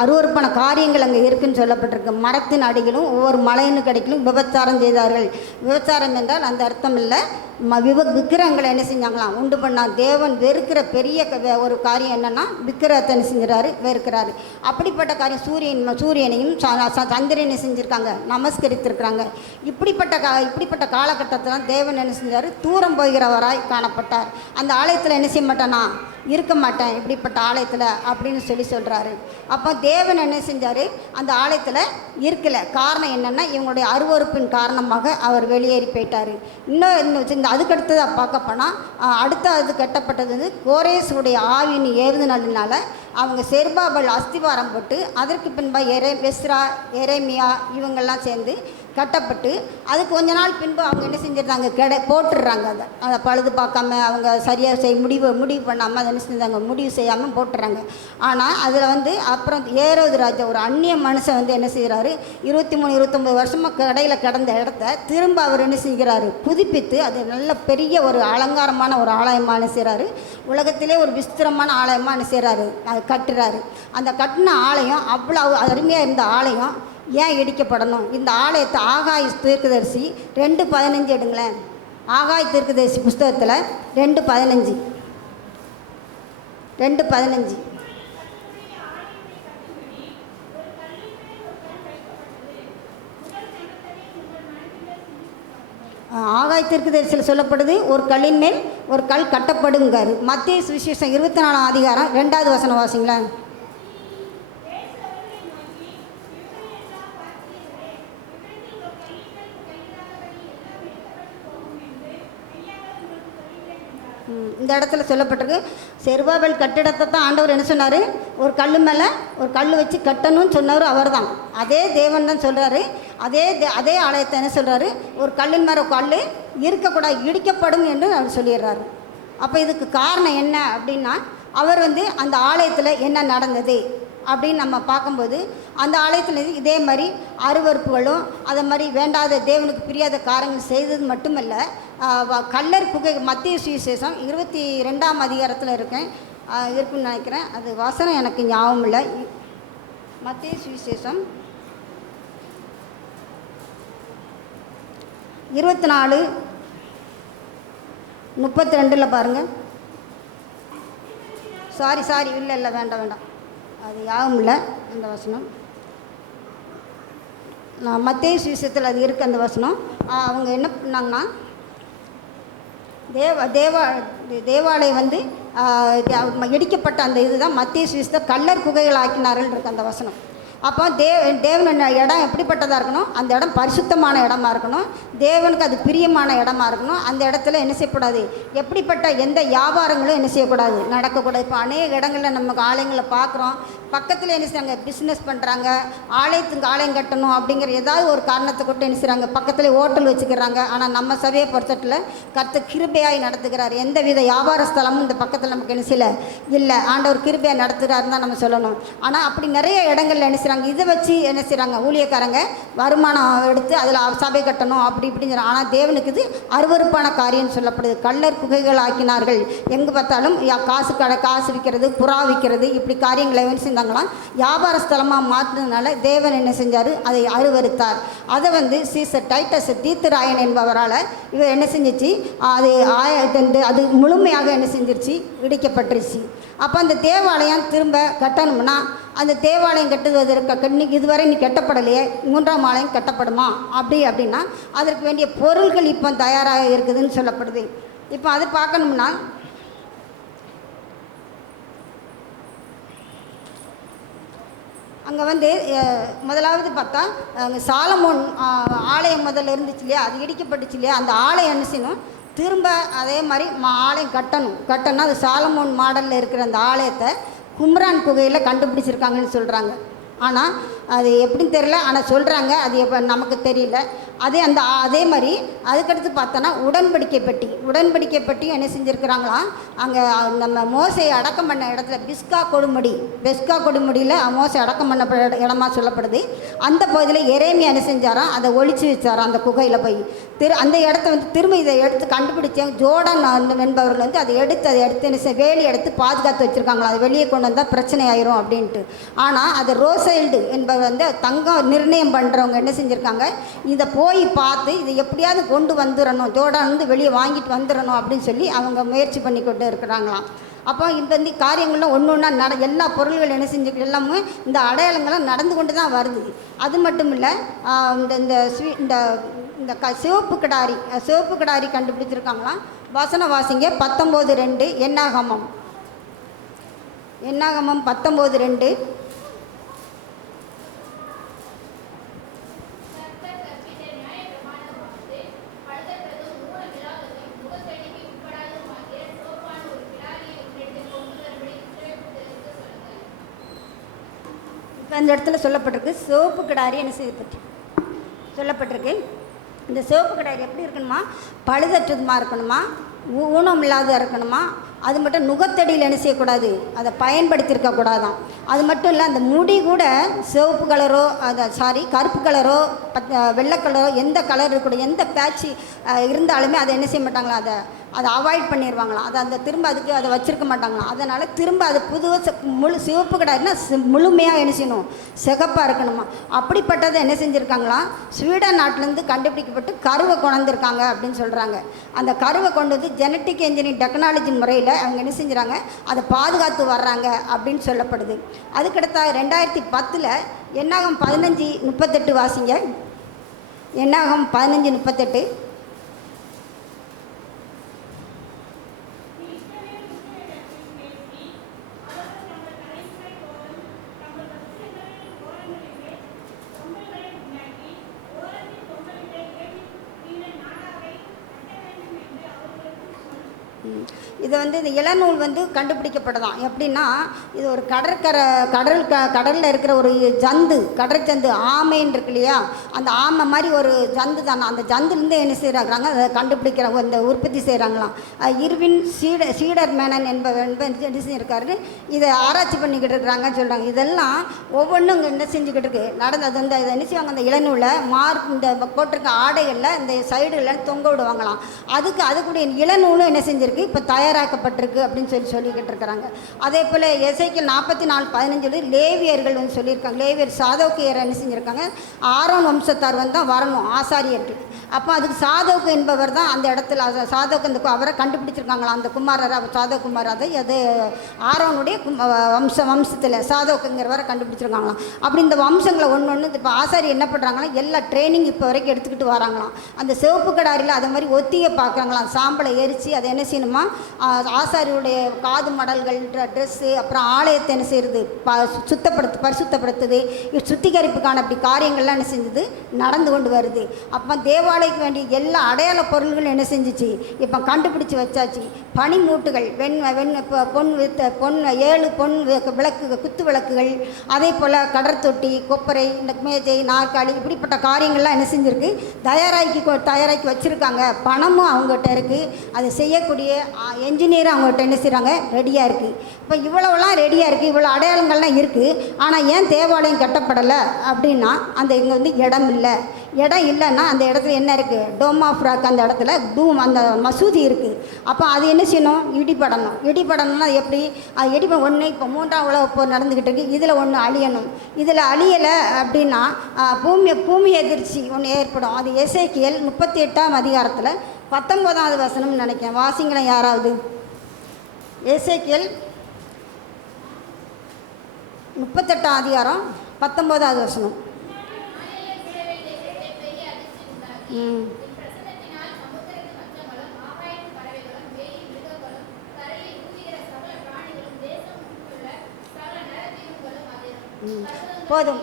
அருவருப்பான காரியங்கள் அங்கே இருக்குதுன்னு சொல்லப்பட்டிருக்கு. மரத்தின் அடிகளும் ஒவ்வொரு மலையின் கடைக்கிலும் விபச்சாரம் செய்தார்கள். விபச்சாரம் என்றால் அந்த அர்த்தம் இல்லை, விக்கிரகங்களை என்ன செஞ்சாங்களாம், உண்டு பண்ணால். தேவன் வெறுக்கிற பெரிய ஒரு காரியம் என்னென்னா, விக்கிரகத்தை என்ன செஞ்சுறாரு, வெறுக்கிறாரு. அப்படிப்பட்ட காரியம் சூரியனையும் சந்திரனையும் செஞ்சுருக்காங்க, நமஸ்கரித்திருக்கிறாங்க. இப்படிப்பட்ட காலகட்டத்தில் தேவன் என்ன செஞ்சார், தூரம் போகிறவராய் காணப்பட்டார். அந்த ஆலயத்தில் என்ன செய்ய மாட்டானா, இருக்க மாட்டேன் இப்படிப்பட்ட ஆலயத்தில் அப்படின்னு சொல்கிறாரு. அப்போ தேவன் என்ன செஞ்சார், அந்த ஆலயத்தில் இருக்கலை. காரணம் என்னென்னா, இவங்களுடைய அருவருப்பின் காரணமாக அவர் வெளியேறி போயிட்டார். இன்னும் அதுக்கடுத்ததாக பார்க்க போனால், அது கட்டப்பட்டது வந்து கோரேசுடைய ஆவின் ஏவுதலினால அவங்க செருபாபேல் அஸ்திவாரம் போட்டு, அதற்கு பின்பாக எஸ்ரா, எரேமியா இவங்கெல்லாம் சேர்ந்து கட்டப்பட்டு, அதுக்கு கொஞ்ச நாள் பின்பு அவங்க என்ன செஞ்சிருந்தாங்க, போட்டுடுறாங்க. அதை பழுது பார்க்காம அவங்க சரியாக முடிவு பண்ணாமல் அதை என்ன செஞ்சாங்க, முடிவு செய்யாமல் போட்டுறாங்க. ஆனால் அதில் வந்து அப்புறம் ஏரோது ராஜா, ஒரு அந்நிய மனுஷன் வந்து என்ன செய்கிறாரு, 23-29 வருஷமாக கடையில் கிடந்த இடத்த திரும்ப அவர் என்ன செய்கிறாரு, புதுப்பித்து அது நல்ல பெரிய ஒரு அலங்காரமான ஒரு ஆலயமாக என்ன செய்கிறாரு, உலகத்திலே ஒரு விஸ்திரமான ஆலயமாக என்ன செய்கிறாரு, அது கட்டுறாரு. அந்த கட்டின ஆலயம் அவ்வளோ அருமையாக இருந்த ஆலயம் ஏன் இடிக்கப்படணும்? இந்த ஆலயத்தை ஆகாய் தீர்க்கதரிசி 2:15 எடுங்களேன். ஆகாய் தீர்க்கதரிசி புஸ்தகத்தில் 2:15 ஆகாய் தீர்க்கதரிசியில் சொல்லப்படுது, ஒரு கல்லின் மேல் ஒரு கல் கட்டப்படுங்காரு. மத்தேயு சுவிசேஷம் 24ஆம் அதிகாரம் 2வது வசனம் வாசிங்களேன். இந்த இடத்துல சொல்லப்பட்டிருக்கு, செருபாபேல் கட்டிடத்தை தான் ஆண்டவர் என்ன சொன்னார், ஒரு கல் மேலே ஒரு கல் வச்சு கட்டணும்னு சொன்னவர் அவர் தான். அதே தேவன் தான் சொல்கிறாரு. அதே ஆலயத்தை என்ன சொல்கிறாரு, ஒரு கல்லின் மேலே ஒரு கல் இருக்கக்கூடாது, இடிக்கப்படும் என்று அவர் சொல்லிடுறாரு. அப்போ இதுக்கு காரணம் என்ன அப்படின்னா, அவர் வந்து அந்த ஆலயத்தில் என்ன நடந்தது, அப்படின்னு நம்ம பார்க்கும்போது அந்த ஆலயத்தில் இதே மாதிரி அருவறுப்புகளும் அதை மாதிரி வேண்டாத தேவனுக்கு பிரியாத காரியங்கள் செய்தது மட்டுமல்ல, கள்ளர் குகை மத்திய சுவிசேஷம் 22ஆம் அதிகாரத்தில் இருக்குன்னு நினைக்கிறேன். அது வசனம் எனக்கு ஞாபகம் இல்லை. மத்திய சுவிசேஷம் 24:32 பாருங்கள். சாரி இல்லை வேண்டாம், அது யாவும் இல்லை அந்த வசனம். நான் மத்திய சுவிசேஷத்தில் அது இருக்குது அந்த வசனம். அவங்க என்ன பண்ணாங்கன்னா, தேவாலயம் வந்து இடிக்கப்பட்ட அந்த இதுதான் மத்திய சுவிசேஷத்தை கள்ளர் குகைகள் ஆக்கினார்கள் இருக்கு அந்த வசனம். அப்போ தேவன் இடம் எப்படிப்பட்டதாக இருக்கணும்? அந்த இடம் பரிசுத்தமான இடமா இருக்கணும், தேவனுக்கு அது பிரியமான இடமா இருக்கணும். அந்த இடத்துல என்ன செய்யக்கூடாது, எப்படிப்பட்ட எந்த வியாபாரங்களும் என்ன செய்யக்கூடாது, நடக்கக்கூடாது. இப்போ அநேக இடங்களில் நமக்கு ஆலயங்களை பார்க்குறோம், பக்கத்தில் என்ன செய்கிறாங்க, பிஸ்னஸ் பண்ணுறாங்க, ஆலயத்துக்கு ஆலயம் கட்டணும் அப்படிங்கிற ஏதாவது ஒரு காரணத்தை கொண்டு என்ன செய்கிறாங்க, பக்கத்தில் ஹோட்டல் வச்சுக்கிறாங்க. ஆனால் நம்ம சபையை பொறுத்தட்டில் கர்த்தர் கிருபையாய் நடத்துகிறார். எந்த வித வியாபார ஸ்தலமும் இந்த பக்கத்தில் நமக்கு என்ன செய்யலை இல்லை, ஆண்டவர் கிருபையாக நடத்துகிறாருன்னு தான் நம்ம சொல்லணும். ஆனால் அப்படி நிறைய இடங்கள்ல என்ன செய்கிறாங்க, இதை வச்சு என்ன செய்கிறாங்க, ஊழியக்காரங்க வருமானம் எடுத்து அதில் சபை கட்டணும் அப்படி இப்படிங்கிற. ஆனால் தேவனுக்கு இது அருவருப்பான காரியம்னு சொல்லப்படுது. கள்ளர் குகைகள் ஆக்கினார்கள். எங்கே பார்த்தாலும் காசு விற்கிறது, புறா விற்கிறது, இப்படி காரியங்களை என்ன செஞ்சாங்களாம் வியாபார ஸ்தலமாக மாற்றினதுனால தேவன் என்ன செஞ்சார், அதை அருவருத்தார். அதை வந்து சீசர் டைட்டஸ் தீத்துராயன் என்பவரால் இவர் என்ன செஞ்சிச்சு, அது முழுமையாக என்ன செஞ்சிருச்சு, இடிக்கப்பட்டுருச்சு. அப்போ அந்த தேவாலயம் திரும்ப கட்டணும்னா, அந்த தேவாலயம் கட்டுவதற்கு இதுவரை நீ கட்டப்படலையே, 3ஆம் ஆலயம் கட்டப்படுமா அப்படின்னா அதற்கு வேண்டிய பொருள்கள் இப்போ தயாராக இருக்குதுன்னு சொல்லப்படுது. இப்போ அது பார்க்கணும்னா அங்கே வந்து முதலாவது பார்த்தா அங்கே சாலமோன் ஆலயம் முதல்ல இருந்துச்சு இல்லையா, அது இடிக்கப்பட்டுச்சு இல்லையா, அந்த ஆலயம் என்ன செய்யணும், திரும்ப அதே மாதிரி ஆலயம் கட்டணும். அது சாலமோன் மாடலில் இருக்கிற அந்த ஆலயத்தை கும்ரான் குகையில் கண்டுபிடிச்சிருக்காங்கன்னு சொல்கிறாங்க. ஆனால் அது எப்படின்னு தெரியல, ஆனால் சொல்கிறாங்க, அது எப்போ நமக்கு தெரியல. அதே மாதிரி அதுக்கடுத்து பார்த்தோன்னா உடன்படிக்கை பெட்டியும் என்ன செஞ்சுருக்கிறாங்களாம், அங்கே நம்ம மோசையை அடக்கம் பண்ண இடத்துல பெஸ்கா கொடுமுடியில் மோசை அடக்கம் பண்ண இடமா சொல்லப்படுது. அந்த பகுதியில் எரேமியா என்ன செஞ்சாராம், அதை ஒழிச்சு வச்சாராம் அந்த குகையில் போய். அந்த இடத்த வந்து திரும்ப இதை எடுத்து கண்டுபிடிச்சாங்க. ஜோர்டன் என்பவர்கள் வந்து அதை எடுத்து என்ன வேலி எடுத்து பாதுகாத்து வச்சுருக்காங்களா, அது வெளியே கொண்டு வந்தால் பிரச்சனை ஆயிரும் அப்படின்ட்டு. ஆனால் அது ரோசைல்டு என்பவர் வந்து தங்கம் நிர்ணயம் பண்ணுறவங்க என்ன செஞ்சுருக்காங்க, இதை போய் பார்த்து இதை எப்படியாவது கொண்டு வந்துடணும், ஜோர்டான் வந்து வெளியே வாங்கிட்டு வந்துடணும் அப்படின்னு சொல்லி அவங்க முயற்சி பண்ணி கொண்டு இருக்கிறாங்களாம். அப்போ இந்த காரியங்கள்லாம் ஒன்று ஒன்றா எல்லா பொருள்கள் என்ன செஞ்சு எல்லாமே இந்த அடையாளங்கள்லாம் நடந்து கொண்டு தான் வருது. அது மட்டும் இல்லை, இந்த சிவப்பு கிடாரி கண்டுபிடிச்சிருக்காங்களாம். வசன வாசிங்க 19:2 என்னாகமம் 19:2. இப்போ இந்த இடத்துல சொல்லப்பட்டிருக்கு சிவப்பு கிடாரி என்ன செய்ய பற்றி சொல்லப்பட்டிருக்கு. இந்த சிவப்பு கிடாரி எப்படி இருக்கணுமா, பழுதற்றதுமா இருக்கணுமா, ஊனம் இல்லாத இருக்கணுமா. அது மட்டும் நுகத்தடியில் என்ன செய்யக்கூடாது, அதை பயன்படுத்தியிருக்கக்கூடாதான். அது மட்டும் இல்லை, அந்த முடி கூட சிவப்பு கலரோ கருப்பு கலரோ வெள்ளை கலரோ எந்த கலர் இருக்கக்கூடாது, எந்த பேட்சி இருந்தாலுமே அதை என்ன செய்ய மாட்டாங்களா, அதை அவாய்ட் பண்ணிடுவாங்களாம். அதை திரும்ப அதுக்கு அதை வச்சுருக்க மாட்டாங்களாம். அதனால் திரும்ப அது சிவப்பு கிடாரினா முழுமையாக என்ன செய்யணும், சிகப்பாக இருக்கணுமா. அப்படிப்பட்டதை என்ன செஞ்சுருக்காங்களாம், ஸ்வீடன் நாட்டிலேருந்து கண்டுபிடிக்கப்பட்டு கருவை கொண்டிருக்காங்க அப்படின்னு சொல்கிறாங்க. அந்த கருவை கொண்டு வந்து ஜெனட்டிக் இன்ஜினியரிங் டெக்னாலஜி முறையில் அவங்க என்ன செஞ்சுறாங்க, அதை பாதுகாத்து வர்றாங்க அப்படின்னு சொல்லப்படுது. அதுக்கடுத்த 2010 என்னாகம் 15:38 வாசிங்க. என்னாகம் 15:38. இதை வந்து இந்த இளநூல் வந்து கண்டுபிடிக்கப்பட்டதான். எப்படின்னா இது ஒரு கடலில் இருக்கிற ஒரு ஜந்து, கடல் ஜந்து ஆமைன்னு இருக்கு இல்லையா, அந்த ஆமை மாதிரி ஒரு ஜந்து தானே. அந்த ஜந்துலேருந்து என்ன செய்கிறாங்க, அதை கண்டுபிடிக்கிற அந்த உற்பத்தி செய்கிறாங்களாம். இர்வின் சீடர் மேனன் என்பவர் என்ன செஞ்சுருக்காரு, இதை ஆராய்ச்சி பண்ணிக்கிட்டு இருக்கிறாங்கன்னு சொல்கிறாங்க. இதெல்லாம் ஒவ்வொன்றும் இங்கே என்ன செஞ்சுக்கிட்டு இருக்கு நடந்தது. இந்த இதை என்ன செய்வாங்க, அந்த இளநூலை இந்த போட்டிருக்க ஆடைகளில் இந்த சைடுகளில் தொங்க விடுவாங்களாம். அதுக்குடைய இளநூலும் என்ன செஞ்சுருக்கு, இப்போ தயாராக்கப்பட்டிருக்கு அப்படின்னு சொல்லிக்கிட்டு இருக்கிறாங்க. அதே போல் எசேக்கியேல் 44:15 லேவியர்கள் வந்து சொல்லியிருக்காங்க. லேவியர் சாதோக்கியர் என்ன செஞ்சுருக்காங்க, ஆரோன் வம்சத்தார் வந்து தான் வரணும் ஆசாரியர்கள். அப்போ அதுக்கு சாதோக்கு என்பவர் தான் அந்த இடத்துல சாதோக்கு அந்த அவரை கண்டுபிடிச்சிருக்காங்களா, அந்த குமாரர் சாதோக் குமார், அது ஆரோனுடைய வம்சத்தில் சாதோக்குங்கிறவரை கண்டுபிடிச்சிருக்காங்களாம். அப்படி இந்த வம்சங்களை ஒன்று இப்போ ஆசாரி என்ன பண்ணுறாங்கன்னா எல்லா ட்ரைனிங் இப்போ வரைக்கும் எடுத்துக்கிட்டு வராங்களாம். அந்த சிவப்பு கடாரியில் அதை மாதிரி ஒத்தியை பார்க்குறாங்களாம். சாம்பலை எரித்து அதை என்ன செய்யணுமா, ஆசாரியுடைய காது மடல்கள், ட்ரெஸ்ஸு, அப்புறம் ஆலயத்தை என்ன செய்யுது, பரிசுத்தப்படுத்துது. சுத்திகரிப்புக்கான அப்படி காரியங்கள்லாம் என்ன செஞ்சது நடந்து கொண்டு வருது. அப்போ தேவாலயக்கு வேண்டிய எல்லா அடையாள பொருள்களும் என்ன செஞ்சிச்சு, இப்போ கண்டுபிடிச்சி வச்சாச்சு. பனிமூட்டுகள், பொன் 7 பொன் விளக்கு, குத்து விளக்குகள், அதே போல் கடற்தொட்டி, கொப்பரை, இந்த மேஜை, நாற்காலி, இப்படிப்பட்ட காரியங்கள்லாம் என்ன செஞ்சுருக்கு, தயாராக்கி வச்சுருக்காங்க. பணமும் அவங்ககிட்ட இருக்குது, அதை செய்யக்கூடிய என்ஜினியரும் அவங்ககிட்ட என்ன செய்கிறாங்க, ரெடியாக இருக்குது. இப்போ இவ்வளோலாம் ரெடியாக இருக்குது, இவ்வளோ அடையாளங்கள்லாம் இருக்குது. ஆனால் ஏன் தேவாலயம் கட்டப்படலை அப்படின்னா, அந்த இங்கே வந்து இடம் இல்லைன்னா அந்த இடத்துல என்ன இருக்குது, டோம் ஆஃப் ராக், அந்த இடத்துல அந்த மசூதி இருக்குது. அப்போ அது என்ன செய்யணும், இடிபடணும்னா எப்படி, அது ஒன்று இப்போ 3ஆம் உலகப் போர் நடந்துக்கிட்டு இருக்குது, இதில் ஒன்று அழியணும். இதில் அழியலை அப்படின்னா பூமி எதிர்ச்சி ஒன்று ஏற்படும். அது எசேக்கியேல் 38ஆம் அதிகாரத்தில் 19வது வசனம்னு நினைக்கிறேன். வாசிங்களேன் யாராவது. எசேக்கியேல் 38ஆம் அதிகாரம் 19வது வசனம். போதும்.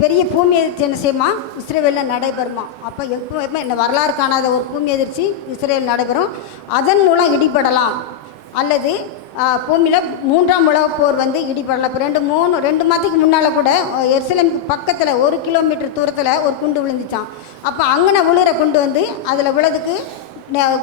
பெரிய பூமி எதிர்ச்சி என்ன செய்யுமா, இஸ்ரேலில் நடைபெறுமா. அப்போ எப்பவுமே இந்த வரலாறு காணாத ஒரு பூமி எதிர்ச்சி இஸ்ரேல் நடைபெறும். அதன் மூலம் இடிபடலாம், அல்லது பூமியில் 3ஆம் உலகப் போர் வந்து இடிபடலாம். இப்போ 2 மாதத்துக்கு முன்னால் கூட எருசலேமுக்கு பக்கத்தில் 1 கிலோமீட்டர் தூரத்தில் ஒரு குண்டு விழுந்துச்சான். அப்போ அங்கே விழுற குண்டு வந்து அதில் விழதுக்கு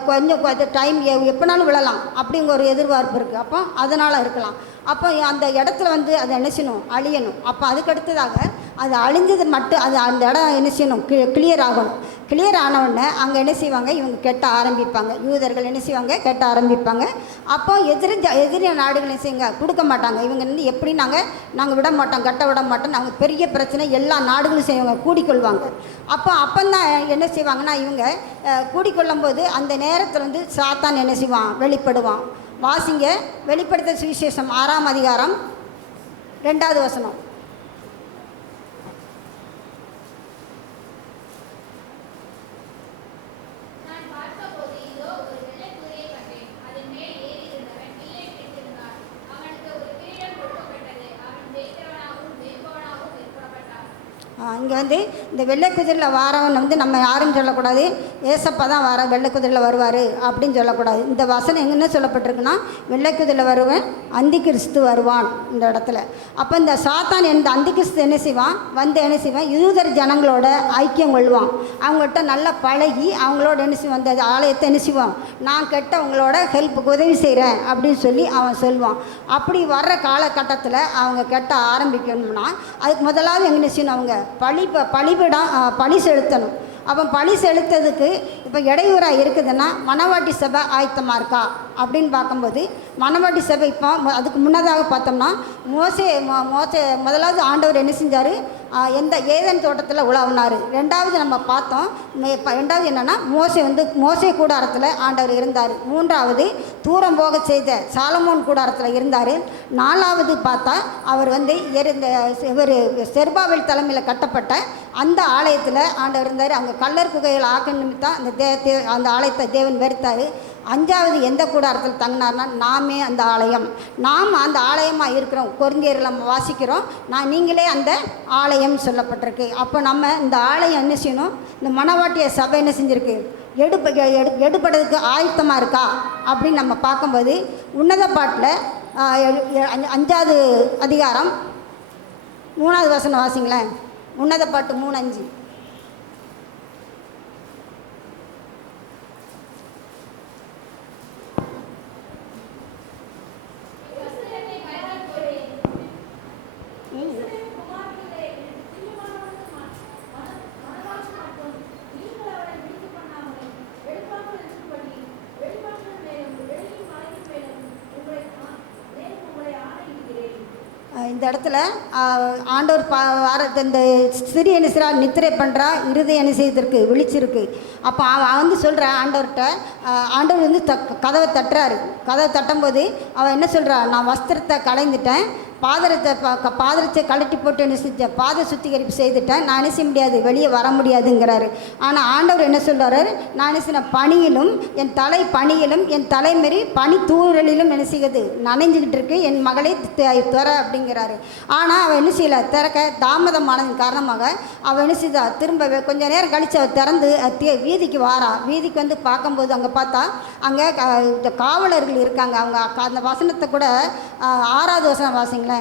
கொஞ்சம் டைம் எப்போனாலும் விழலாம் அப்படிங்கிற ஒரு எதிர்பார்ப்பு இருக்குது. அப்போ அதனால் இருக்கலாம். அப்போ அந்த இடத்துல வந்து அதை என்ன செய்யணும், அழியணும். அப்போ அதுக்கடுத்ததாக அது அழிஞ்சது மட்டும் அது அந்த இடம் என்ன செய்யணும், கிளியர் ஆகணும். கிளியர் ஆனவுடனே அங்கே என்ன செய்வாங்க, இவங்க கெட்ட ஆரம்பிப்பாங்க. யூதர்கள் என்ன செய்வாங்க, கெட்ட ஆரம்பிப்பாங்க. அப்போ எதிரி நாடுகள் என்ன செய்யுங்க, கொடுக்க மாட்டாங்க. இவங்க வந்து எப்படி நாங்கள் விட மாட்டோம், கட்ட விட மாட்டோம், நாங்கள் பெரிய பிரச்சனை எல்லா நாடுகளும் செய்வாங்க, கூடிக்கொள்வாங்க. அப்போந்தான் என்ன செய்வாங்கன்னா, இவங்க கூடிக்கொள்ளும் போது அந்த நேரத்தில் வந்து சாத்தான் என்ன செய்வான், வெளிப்படுவான். வாசிங்க வெளிப்படுத்த சுவிசேஷம் 6ஆம் அதிகாரம் 2வது வசனம். இங்கே வந்து இந்த வெள்ளை குதிரையில் வாரவன் வந்து நம்ம யாருன்னு சொல்லக்கூடாது, ஏசப்பா தான் வெள்ளை குதிரையில் வருவார் அப்படின்னு சொல்லக்கூடாது. இந்த வசனம் எங்கன்னா சொல்லப்பட்டிருக்குன்னா, வெள்ளை குதிரையில் வருவன் அந்தி கிறிஸ்து வருவான் இந்த இடத்துல. அப்போ இந்த சாத்தான் இந்த அந்தி கிறிஸ்து என்ன செய்வான், என்ன செய்வான், யூதர் ஜனங்களோட ஐக்கியம் கொள்வான். அவங்கள்ட்ட நல்லா பழகி அவங்களோட என்ன செய்வான், அந்த ஆலயத்தை என்ன செய்வான், நான் கெட்டவங்களோட ஹெல்ப்புக்கு உதவி செய்கிறேன் அப்படின்னு சொல்லி அவன் சொல்லுவான். அப்படி வர்ற காலகட்டத்தில் அவங்க கெட்ட ஆரம்பிக்கணும்னா அதுக்கு முதலாவது எங்கே செய்யணும், அவங்க பழி செலுத்தணும். அப்போ பழி செலுத்ததுக்கு இப்போ இடையூறாக இருக்குதுன்னா மணவாட்டி சபை ஆயத்தமாக இருக்கா அப்படின்னு பார்க்கும்போது, மணவாட்டி சபை இப்போ அதுக்கு முன்னதாக பார்த்தோம்னா மோசே முதலாவது ஆண்டவர் என்ன செஞ்சார், ஏதேன் தோட்டத்தில் உலாவினார். ரெண்டாவது நம்ம பார்த்தோம், ரெண்டாவது என்னென்னா மோசே கூடாரத்தில் ஆண்டவர் இருந்தார். மூன்றாவது தூரம் போக செய்த சாலமோன் கூடாரத்தில் இருந்தார். நாலாவது பார்த்தா அவர் வந்து இவர் செருபாபேல் தலைமையில் கட்டப்பட்ட அந்த ஆலயத்தில் ஆண்டவர் இருந்தார். அங்கே கல்லர் குகைகள் ஆக்க நிமித்தம் அந்த ஆலயத்தை தேவன் வெறுத்தார். அஞ்சாவது எந்த கூடாரத்தில் தங்கினார்னா நாமே அந்த ஆலயம். நாம் அந்த ஆலயமாக இருக்கிறோம். கொரிந்தியரில் நம்ம வாசிக்கிறோம், நீங்களே அந்த ஆலயம் சொல்லப்பட்டிருக்கு. அப்போ நம்ம இந்த ஆலயம் என்ன செய்யணும், இந்த மணவாட்டிய சபை என்ன செஞ்சுருக்கு, எடுபடுறதுக்கு ஆயத்தமாக இருக்கா அப்படின்னு நம்ம பார்க்கும்போது உன்னத பாட்டில் 5வது அதிகாரம் 3வது வசனம் வாசிங்களேன். உன்னத பாட்டு 3:5. இந்த இடத்துல ஆண்டவர் இந்த சிறிய நிசிரா நித்திரை பண்ணுறா, இருதய அனுசயத்திற்கு விழிச்சிருக்கு. அப்போ அவன் வந்து சொல்கிறான் ஆண்டவர்கிட்ட. ஆண்டவர் வந்து கதவை தட்டுறாரு. கதவை தட்டும்போது அவன் என்ன சொல்கிறா, நான் வஸ்திரத்தை களைந்துட்டேன், பாதரத்தை கழட்டி போட்டு என்ன செஞ்சேன், பாத சுத்திகரிப்பு செய்துட்டேன், நான் என்ன செய்ய முடியாது, வெளியே வர முடியாதுங்கிறாரு. ஆனால் ஆண்டவர் என்ன சொல்கிறாரு, நான் என்ன செய்ய பனியிலும் என் தலை பனியிலும் என் தலைமறி பனி தூரலிலும் என்ன செய்யுது, நனைஞ்சிக்கிட்டு இருக்கு, என் மகளை துற அப்படிங்கிறாரு. ஆனால் அவள் என்ன செய்யலை, திறக்க தாமதமானதன் காரணமாக அவள் என்ன செய்தா, திரும்ப கொஞ்சம் நேரம் கழித்து அவள் திறந்து வீதிக்கு வாரா. வீதிக்கு வந்து பார்க்கும்போது அங்கே பார்த்தா அங்கே காவலர்கள் இருக்காங்க. அவங்க அந்த வசனத்தை கூட 6வது வசனம் வாசிங்களேன்.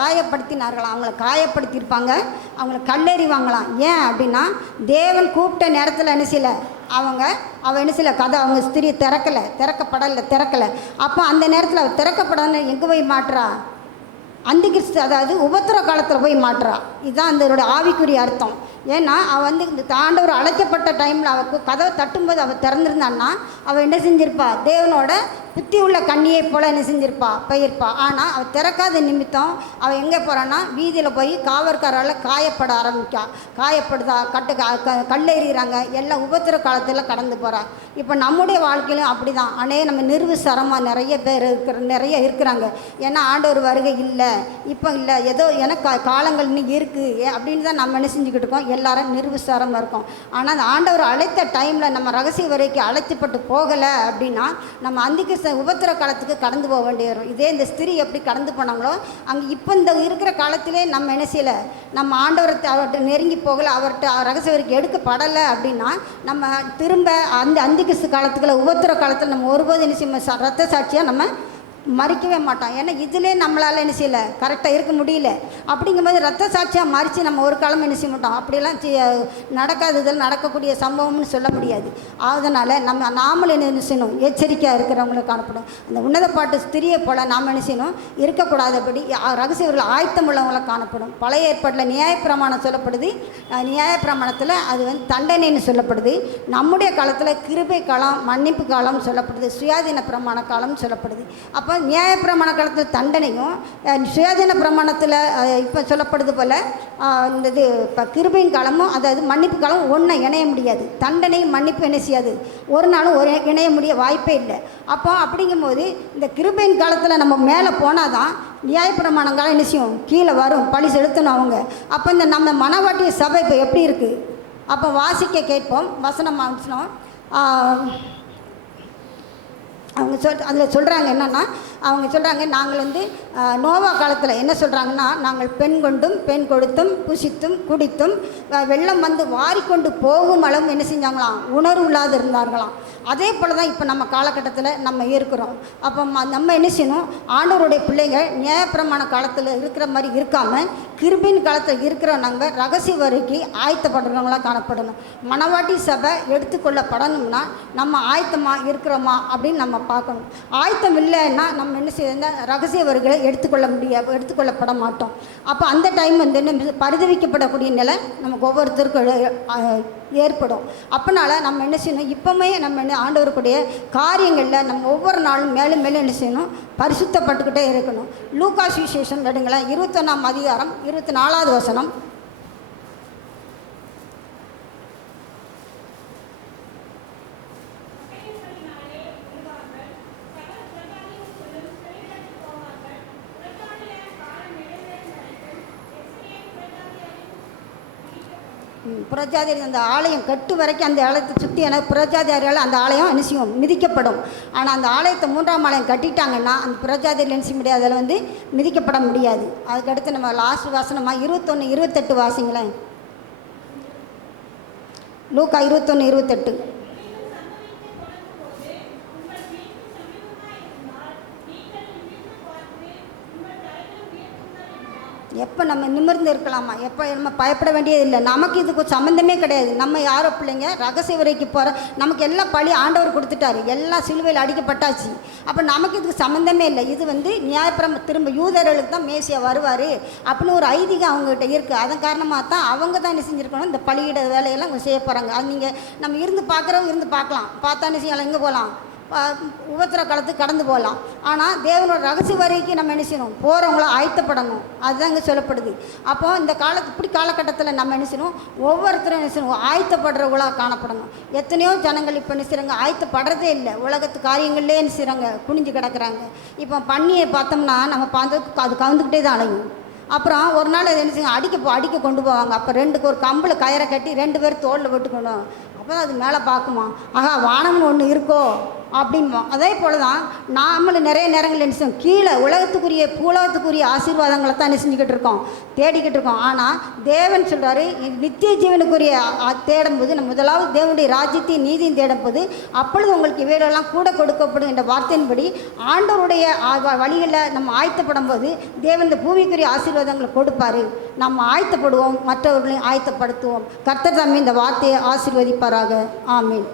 காயப்படுத்தினார்களாம். அவங்கள காயப்படுத்தியிருப்பாங்க, அவங்கள கல்லெறிவாங்களாம். ஏன் அப்படின்னா தேவன் கூப்பிட்ட நேரத்தில் என்ன செய்யலை, அவள் என்ன செய்யலை, கதை அவங்க ஸ்திரியை திறக்கலை. அப்போ அந்த நேரத்தில் அவள் திறக்கப்படாதுன்னு எங்கே போய் மாட்டுறா, அந்தி கிறிஸ்து, அதாவது உபத்திர காலத்தில் போய் மாட்டுறா. இதுதான் அதோட ஆவிக்குரிய அர்த்தம். ஏன்னா அவள் வந்து இந்த ஆண்டவர் அழைக்கப்பட்ட டைமில் அவள் கதவை தட்டும்போது அவள் திறந்துருந்தான்னா அவள் என்ன செஞ்சிருப்பா, தேவனோட புத்தி உள்ள கண்ணியை போல் என்ன செஞ்சிருப்பா, போயிருப்பா. ஆனால் அவள் திறக்காத நிமித்தம் அவள் எங்கே போகிறான்னா வீதியில் போய் காவற்காரால் காயப்பட ஆரம்பிக்கா. காயப்படுதா, கல்லெறிகிறாங்க, எல்லாம் உபத்திர காலத்தில் கடந்து போகிறா. இப்போ நம்முடைய வாழ்க்கையிலும் அப்படி தான். நம்ம நிர்விசாரமாக நிறைய இருக்கிறாங்க. ஏன்னா ஆண்டவர் வருகை இல்லை, இப்போ இல்லை, ஏதோ எனக்கு காலங்கள் இன்னும் இருக்குது அப்படின்னு தான் நம்ம என்ன செஞ்சுக்கிட்டு இருக்கோம். எல்லாரும் நிர்விசாரமாக இருக்கும். ஆனால் அந்த ஆண்டவர் அழைத்த டைமில் நம்ம ரகசிய வரைக்கும் அழைக்கப்பட்டு போகலை அப்படின்னா நம்ம அந்திக்கு உபத்திர காலத்துக்கு கடந்து போக வேண்டி வரும். இதே இந்த ஸ்திரீ எப்படி கடந்து போனாங்களோ அங்கே இப்போ இந்த இருக்கிற காலத்திலே நம்ம என்ன செய்யலை, நம்ம அவர்கிட்ட நெருங்கி போகலை, அவர்கிட்ட ரகசிய வரைக்கும் எடுக்கப்படலை அப்படின்னா நம்ம திரும்ப அந்த அந்திகிறிஸ்து காலத்துக்குள்ள உபத்திர காலத்தில் நம்ம ஒருபோது என்ன செய்ய ரத்த சாட்சியாக நம்ம மறிக்கவே மாட்டோம். ஏன்னா இதிலே நம்மளால் என்ன செய்யலை, கரெக்டாக இருக்க முடியல. அப்படிங்கும்போது ரத்த சாட்சியாக மறித்து நம்ம ஒரு காலம் என்ன செய்ய மாட்டோம். அப்படிலாம் நடக்காததில் நடக்கக்கூடிய சம்பவம்னு சொல்ல முடியாது. அதனால் நாமளும் என்ன செய்யணும், எச்சரிக்கையாக இருக்கிறவங்களுக்கு காணப்படும். அந்த உன்னத பாட்டு ஸ்திரியை போல் நாம் என்ன செய்யணும், இருக்கக்கூடாதபடி ரகசியவர்கள் ஆயத்தம் உள்ளவங்களை காணப்படும். பழைய ஏற்பாட்டில் நியாயப்பிரமாணம் சொல்லப்படுது. நியாயப்பிரமாணத்தில் அது வந்து தண்டனைன்னு சொல்லப்படுது. நம்முடைய காலத்தில் கிருபை காலம், மன்னிப்பு காலம் சொல்லப்படுது. சுயாதீன பிரமாண காலம் சொல்லப்படுது. அப்போ நியாயப்பிரமாண காலத்தில் தண்டனையும் சுயாதீன பிரமாணத்தில் இப்போ சொல்லப்படுது போல் இந்த இது இப்போ கிருபையின் காலமும், அதாவது மன்னிப்பு காலம் ஒன்றை இணைய முடியாது. தண்டனையும் மன்னிப்பு என்ன செய்யாது, ஒரு நாளும் இணைய முடிய வாய்ப்பே இல்லை. அப்போ அப்படிங்கும்போது இந்த கிருபையின் காலத்தில் நம்ம மேலே போனால் தான் நியாயப்பிரமாணம் காலம் என்ன செய்யும், கீழே வரும், பழி செலுத்தணும் அவங்க. அப்போ இந்த நம்ம மனவாட்டிய சபை இப்போ எப்படி இருக்குது, அப்போ வாசிக்க கேட்போம். வசனம் அவங்க அதில் சொல்கிறாங்க என்னென்னா, அவங்க சொல்கிறாங்க, நாங்கள் வந்து நோவா காலத்தில் என்ன சொல்கிறாங்கன்னா, நாங்கள் பெண் கொண்டும் பெண் கொடுத்தும் புசித்தும் குடித்தும் வெள்ளம் வந்து வாரிக்கொண்டு போகும் அளவு என்ன செஞ்சாங்களாம், உணர்வு இல்லாது இருந்தார்களாம். அதே போல் தான் இப்போ நம்ம காலகட்டத்தில் நம்ம இருக்கிறோம். அப்போ நம்ம என்ன செய்யணும், ஆண்டவருடைய பிள்ளைங்க நியாயப்பிரமாண காலத்தில் இருக்கிற மாதிரி இருக்காமல் கிருபின் காலத்தில் இருக்கிற நாங்கள் ரகசிய வரைக்கு ஆயத்தப்படுறவங்களாக காணப்படணும். மனவாட்டி சபை எடுத்துக்கொள்ளப்படணும்னா நம்ம ஆயத்தமாக இருக்கிறோமா அப்படின்னு நம்ம பார்க்கணும். ஆயத்தம் இல்லைன்னா நம்ம என்ன செய்யணும், ரகசிய வரிகளை எடுத்துக்கொள்ளப்பட மாட்டோம். அப்போ அந்த டைம் வந்து என்ன பரிதவிக்கப்படக்கூடிய நிலை நமக்கு ஒவ்வொருத்தருக்கும் ஏற்படும். அப்போனால நம்ம என்ன செய்யணும், இப்போவுமே நம்ம என்ன ஆண்டவருக்குடைய காரியங்களில் நம்ம ஒவ்வொரு நாளும் மேலும் மேலும் என்ன செய்யணும், பரிசுத்தப்பட்டுக்கிட்டே இருக்கணும். லூக்கா சுவிசேஷம் எடுங்களேன், 21ஆம் அதிகாரம் 24வது வசனம். புறஜாதியார் அந்த ஆலயம் கட்டு வரைக்கும் அந்த ஆலயத்தை சுற்றி புறஜாதியாரியால் அந்த ஆலயம் என்ன செய்யும், மிதிக்கப்படும். ஆனால் அந்த ஆலயத்தை 3ஆம் ஆலயம் கட்டிட்டாங்கன்னா அந்த புறஜாதியார் என்ன செய்ய முடியாது, அதில் வந்து மிதிக்கப்பட முடியாது. அதுக்கடுத்து நம்ம லாஸ்ட் வசனமாக 21, 28 வாசிங்களேன். லூக்கா 21, 28. எப்போ நம்ம நிமிர்ந்து இருக்கலாமா, எப்போ நம்ம பயப்பட வேண்டியது இல்லை. நமக்கு இதுக்கு சம்மந்தமே கிடையாது. நம்ம யாரோ பிள்ளைங்க ரகசிய வரைக்கு போகிற, நமக்கு எல்லாம் பழி ஆண்டவர் கொடுத்துட்டாரு, எல்லாம் சிலுவையில் அடிக்கப்பட்டாச்சு. அப்போ நமக்கு இதுக்கு சம்மந்தமே இல்லை. இது வந்து நியாயப்பிரம திரும்ப யூதர்களுக்கு தான் மேசியா வருவார் அப்படின்னு ஒரு ஐதீகம் அவங்ககிட்ட இருக்குது. அதன் காரணமாக தான் அவங்க தான் என்ன செஞ்சுருக்கணும், இந்த பழியிட வேலையெல்லாம் அவங்க செய்ய போகிறாங்க. அது நீங்கள் நம்ம இருந்து பார்க்குறவங்க இருந்து பார்க்கலாம், பார்த்தா என்ன செய்யலாம், எங்கே போகலாம், உபத்திர காலத்துக்கு கடந்து போகலாம். ஆனால் தேவனோட ரகசிய வரைக்கும் நம்ம என்ன செய்யணும், போகிறவங்கள ஆயத்தப்படணும். அதுதான் இங்கே சொல்லப்படுது. அப்போது இந்த இப்படி காலகட்டத்தில் நம்ம என்ன செய்யணும், ஒவ்வொருத்தரும் என்ன செய்யணும், ஆயத்தப்படுறவங்களாக காணப்படணும். எத்தனையோ ஜனங்கள் இப்போ என்ன செய்கிறாங்க, ஆயத்தப்படுறதே இல்லை. உலகத்து காரியங்கள்லே என்ன செய்கிறாங்க, குனிஞ்சு கிடக்கிறாங்க. இப்போ பன்னியை பார்த்தோம்னா நம்ம பார்த்து அது கவுந்துக்கிட்டே தான் அலையும். அப்புறம் ஒரு நாள் அது என்ன செய்யுங்க, அடிக்க கொண்டு போவாங்க. அப்போ ரெண்டுக்கு ஒரு கம்பில் கயிறை கட்டி 2 பேர் தோளில் போட்டுக்கணும். அப்போ தான் அது மேலே பார்க்குமா, ஆகா வானம்னு ஒன்று இருக்கோ அப்படின்போம். அதே போல் தான் நாமளும் நிறைய நேரங்கள் என்ன செய்வோம், கீழே பூலகத்துக்குரிய ஆசீர்வாதங்களை தான் என்ன செஞ்சுக்கிட்டு இருக்கோம், தேடிக்கிட்டு இருக்கோம். ஆனால் தேவன் சொல்கிறாரு, நித்திய ஜீவனுக்குரிய தேடும்போது நம்ம முதலாவது தேவனுடைய ராஜ்யத்தையும் நீதியும் தேடும்போது அப்பொழுது உங்களுக்கு இவைகளெல்லாம் கூட கொடுக்கப்படும் என்ற வார்த்தையின்படி ஆண்டவருடைய வழிகளில் நம்ம ஆயத்தப்படும் போது தேவன் இந்த பூமிக்குரிய ஆசீர்வாதங்களை கொடுப்பார். நம்ம ஆயத்தப்படுவோம், மற்றவர்களையும் ஆயத்தப்படுத்துவோம். கர்த்தர் தாமே இந்த வார்த்தையை ஆசீர்வதிப்பாராக. ஆமீன்.